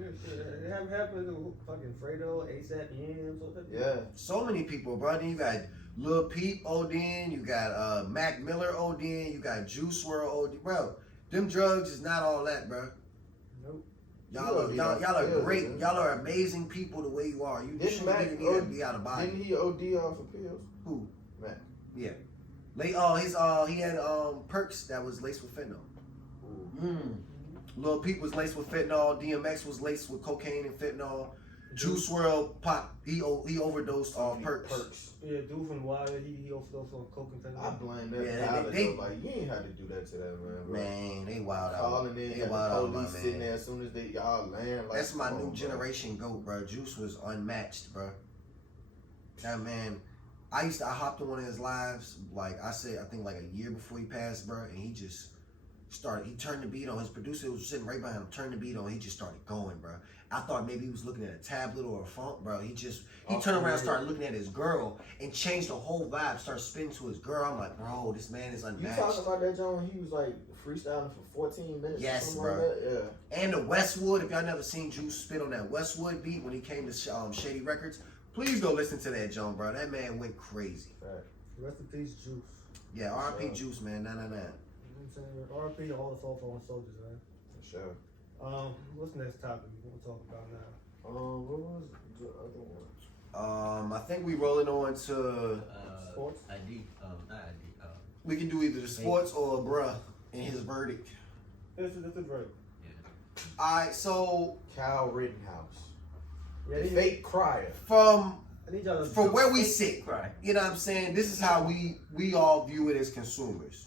It haven't happened to fucking Fredo, ASAP, Yams, all that. Yeah. So many people, bro. Then you got Lil Peep ODing, you got Mac Miller ODing, you got Juice WRLD OD. Bro, them drugs is not all that, bro. Nope. Y'all are great. Y'all are amazing people the way you are. You shouldn't even need to be out of body. Didn't he OD off of pills? Who? Mac. Yeah. He had perks that was laced with fentanyl. Lil Peep was laced with fentanyl. DMX was laced with cocaine and fentanyl. Juice WRLD pop. He overdosed on perks. Yeah, dude from Wire, he overdosed on coke and I fentanyl. blame that Yeah, pilot, they- though. Like, you ain't had to do that to that man, bro. Man, they wild out. Calling in, They got wild the out, police my sitting man. there as soon as y'all land. Like, That's my come new on, generation GOAT, bro. Juice was unmatched, bro. That man, I hopped on one of his lives, like I said, I think like a year before he passed, bro, and he just he turned the beat on. His producer was sitting right behind him, turned the beat on, he just started going, bro. I thought maybe he was looking at a tablet or a phone, bro. He turned around and started looking at his girl and changed the whole vibe, started spinning to his girl. I'm like, bro, this man is You unmatched. talking about that, John? He was like freestyling for 14 minutes Yes, or something bro. like that? Yeah. And the Westwood, if y'all never seen Juice spit on that Westwood beat when he came to Shady Records, please go listen to that, John, bro. That man went crazy. Right. Rest in peace, Juice. Yeah, R.I.P. Sure. Juice, man. Nah. You know what I'm saying? R.I.P. all the fallen soldiers, man. For sure. What's the next topic we want to talk about now? What was the other one? I think we rolling on to Sports? Not ID. we can do either the sports or bruh in his verdict. This is the verdict. Alright, so Kyle Rittenhouse. Yeah, The fake crier. from I need y'all to where we sit, Right. you know what I'm saying? This is how we all view it as consumers.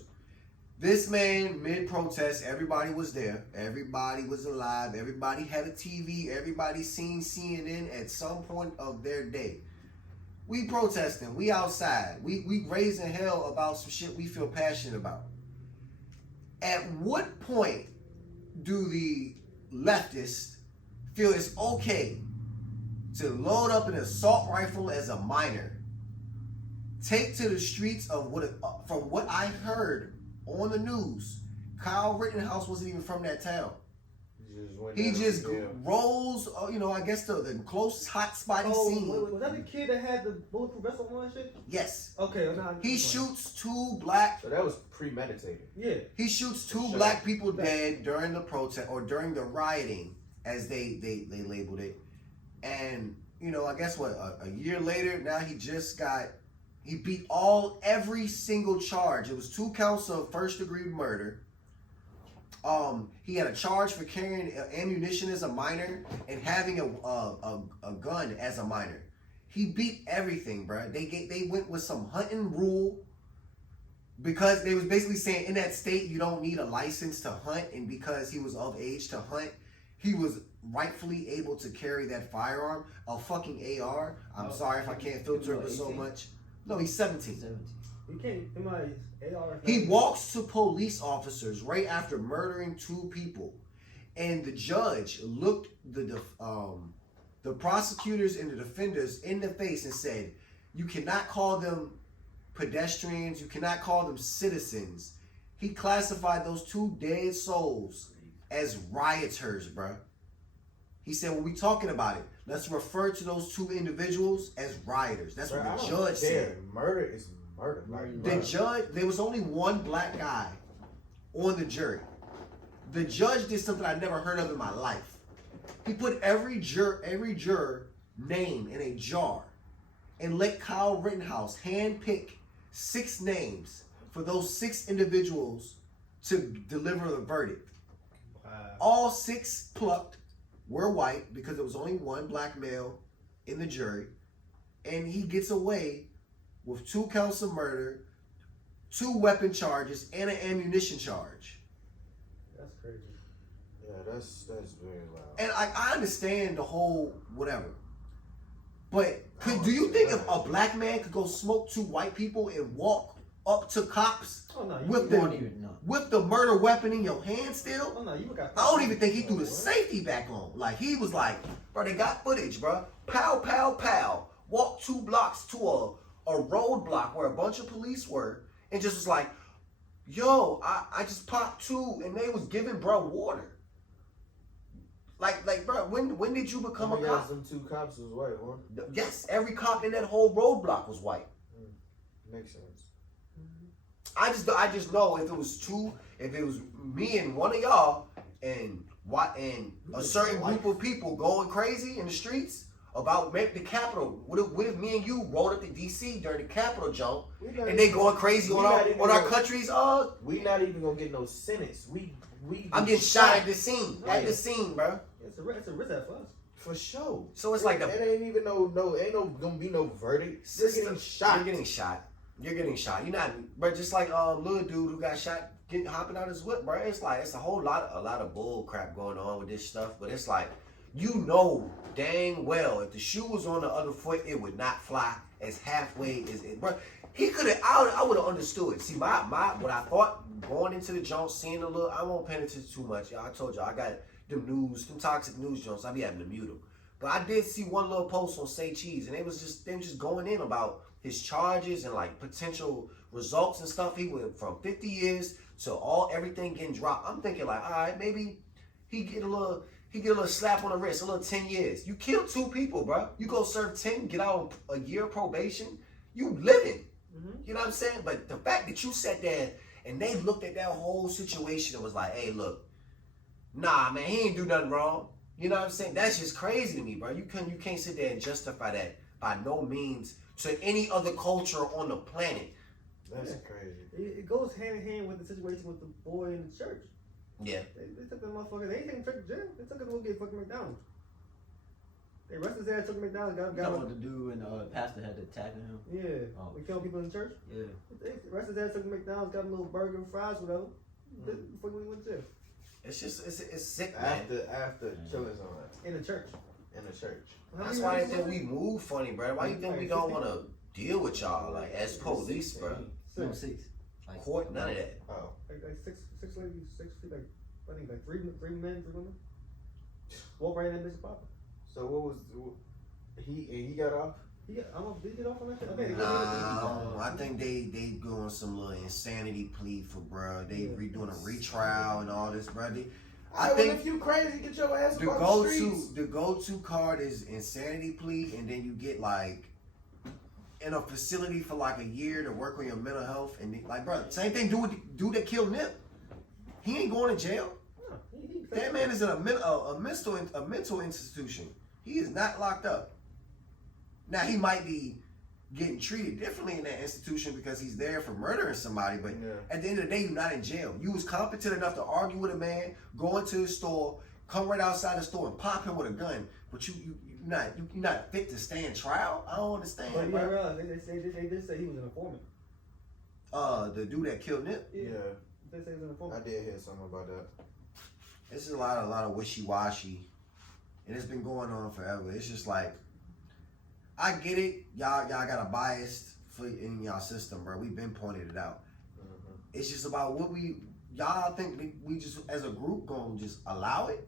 This man, mid-protest, everybody was there. Everybody was alive. Everybody had a TV. Everybody seen CNN at some point of their day. We protesting. We outside. We raising hell about some shit we feel passionate about. At what point do the leftists feel it's okay to load up an assault rifle as a minor, take to the streets of from what I heard on the news, Kyle Rittenhouse wasn't even from that town. He just rolls, I guess the closest hot spot he's seen. Wait, was that the kid that had the bulletproof vest on and shit? Yes. Okay, no, He shoots two black. So that was premeditated. Yeah. He shoots two Sure. black people dead during the protest or during the rioting, as they labeled it. And I guess what a year later, now he beat every single charge. It was 2 counts of first-degree murder. He had a charge for carrying ammunition as a minor and having a gun as a minor. He beat everything, bro. They went with some hunting rule because they was basically saying in that state you don't need a license to hunt, and because he was of age to hunt, he was rightfully able to carry that firearm, a fucking AR. I'm sorry if I can't filter it so much. No, he's 17. You can't. AR. He walks to police officers right after murdering 2 people, and the judge looked the prosecutors and the defenders in the face and said, "You cannot call them pedestrians. You cannot call them citizens." He classified those 2 dead souls as rioters, bruh. He said, "When we talking about it, let's refer to those 2 individuals as rioters." That's what the judge said. Murder is murder. The judge, there was only 1 black guy on the jury. The judge did something I never heard of in my life. He put every juror name in a jar and let Kyle Rittenhouse handpick 6 names for those 6 individuals to deliver the verdict. Wow. All 6 plucked were white because there was only 1 black male in the jury, and he gets away with 2 counts of murder, 2 weapon charges, and an ammunition charge. That's crazy. Yeah, that's very loud. And I understand the whole whatever, but do you think if a black man could go smoke 2 white people and walk up to cops Oh no, with the murder weapon in your hand still? Oh no, you got. I don't even think he threw the safety back on. Like, he was like, bro, they got footage, bro. Pow, pow, pow. Walked 2 blocks to a roadblock where a bunch of police were, and just was like, yo, I just popped 2, and they was giving bro water. Like, bro, when did you become a cop? Them 2 cops was white, huh? Yes, every cop in that whole roadblock was white. Makes sense. I just know if it was me and one of y'all and a certain group of people going crazy in the streets about maybe the Capitol. What if me and you rolled up to DC during the Capitol jump and they going crazy on our country's We not even gonna get no sentence. I'm getting shot at the scene. At the scene, bro. It's a risk for us. For sure. So it's like it ain't even gonna be no verdict. You're getting shot. You're getting shot. You're getting shot. You're not, but just like little dude who got shot hopping out his whip, bro. It's like it's a lot of bull crap going on with this stuff. But it's like you know dang well if the shoe was on the other foot, it would not fly as halfway as it, bro. He could have. I would have understood. See, my what I thought going into the joint, seeing a little. I won't pay attention too much. Y'all, I told y'all I got them toxic news joints. I be having to mute them. But I did see one little post on Say Cheese, and they was just going in about his charges and like potential results and stuff. He went from 50 years to everything getting dropped. I'm thinking like, all right, maybe he get a little slap on the wrist, a little 10 years. You killed 2 people, bro. You go serve 10, get out a year probation. You living. You know what I'm saying? But the fact that you sat there and they looked at that whole situation and was like, hey, look, nah, man, he ain't do nothing wrong. You know what I'm saying? That's just crazy to me, bro. You can't sit there and justify that by no means to any other culture on the planet. That's crazy. It goes hand in hand with the situation with the boy in the church. Yeah. They took the motherfucker. They ain't taking the church to jail. They took him to go get fucking McDonald's. They arrested his ass, took him to McDonald's, got him. The dude and pastor had to attacking him. Yeah. Oh. We killed people in the church. Yeah. They arrested his ass, took him to McDonald's, got him a little burger and fries, whatever. Before we went to jail. It's just it's sick, man. After killing someone In the church. in the church. That's why I think we move funny, bro. Why you think we don't want to deal with y'all like as police, bro? No, 6. Like, Court, none of that. Oh, Like six ladies, 6 feet, like I think like three men, 3 women. Walk right in that bitch pop. so what was he got off? Did he get off on that shit? Okay. I think they doing some little insanity plea for bro. They redoing a retrial and all this, bro. I think if you crazy, get your ass the off the streets. the go-to card is insanity plea, and then you get like in a facility for like a year to work on your mental health, and like, bro, same thing. Dude that killed Nip, he ain't going to jail. That man is in a mental institution. He is not locked up. Now he might be getting treated differently in that institution because he's there for murdering somebody, but at the end of the day, you're not in jail. You was competent enough to argue with a man, go into his store, come right outside the store and pop him with a gun, but you're not fit to stand trial. I don't understand. But yeah, bro, they did say he was an informant. The dude that killed Nip. Yeah, They say he was an informant. I did hear something about that. This is a lot of wishy-washy, and it's been going on forever. It's just like, I get it, y'all got a bias in y'all system, bro. We've been pointed it out. It's just about what y'all think we just as a group gonna just allow it.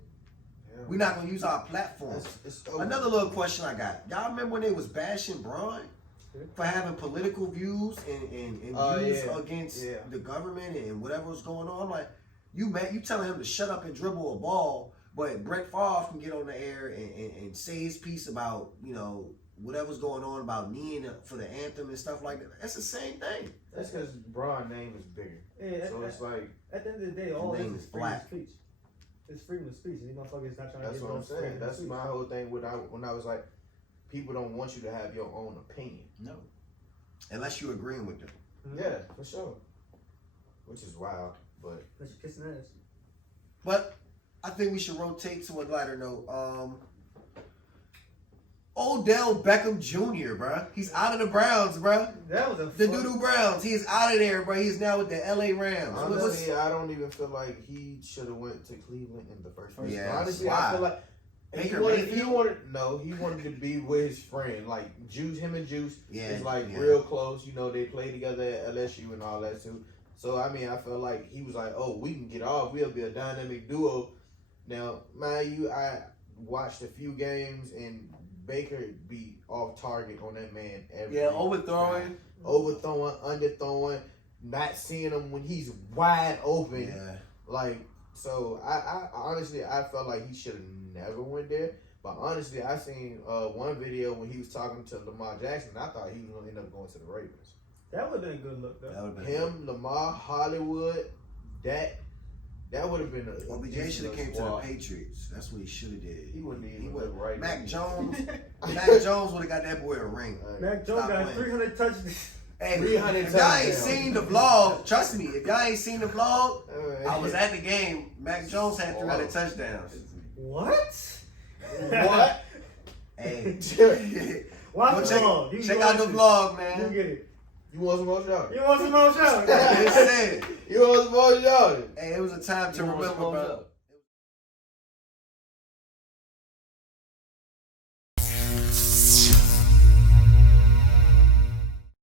Yeah. We're not gonna use our platforms. Another little question I got. Y'all remember when they was bashing Braun for having political views and views against the government and whatever was going on? Like, you telling him to shut up and dribble a ball, but Brett Favre can get on the air and say his piece about, whatever's going on about kneeing for the anthem and stuff like that. That's the same thing. That's because Braun's name is bigger. Yeah, so it's like, at the end of the day, all this is freedom black. of speech. It's freedom of speech, and these motherfuckers not trying to that's get what I'm no saying. freedom of That's speech. my whole thing when I was like, people don't want you to have your own opinion. No. Unless you agreeing with them. Yeah, for sure. Which is wild, but Unless you're kissing ass. But I think we should rotate to a lighter note. Odell Beckham Jr., bro. He's out of the Browns, bro. That was The Doodoo Browns. He is out of there, bro. He's now with the LA Rams. Honestly, I don't even feel like he should have went to Cleveland in the first place. Yeah, honestly, why? I feel like he wanted to be with his friend. Like him and Juice is like real close. They play together at LSU and all that too. So I mean, I feel like he was like, oh, we can get off. We'll be a dynamic duo. Now, mind you, I watched a few games and Baker be off target on that man every overthrowing, underthrowing, not seeing him when he's wide open. Yeah. Like, so I honestly I felt like he should have never went there. But honestly, I seen one video when he was talking to Lamar Jackson. I thought he was gonna end up going to the Ravens. That would have been a good look, though. Him, Lamar, Hollywood, that would have been a. OBJ should have came to the Patriots. That's what he should have did. He wouldn't even look right. Mac Jones would have got that boy a ring. Mac Jones got 300 touchdowns. Hey, 300 if y'all ain't seen the vlog, trust me, if y'all ain't seen the vlog, I was at the game. Mac Jones had 300 touchdowns. What? What? Hey. Watch the vlog. Check out the vlog, man. You get it. You want some more shots? You want some more shots? It's it. You want some more shots? Hey, it was a time to You want remember, some more bro. shots?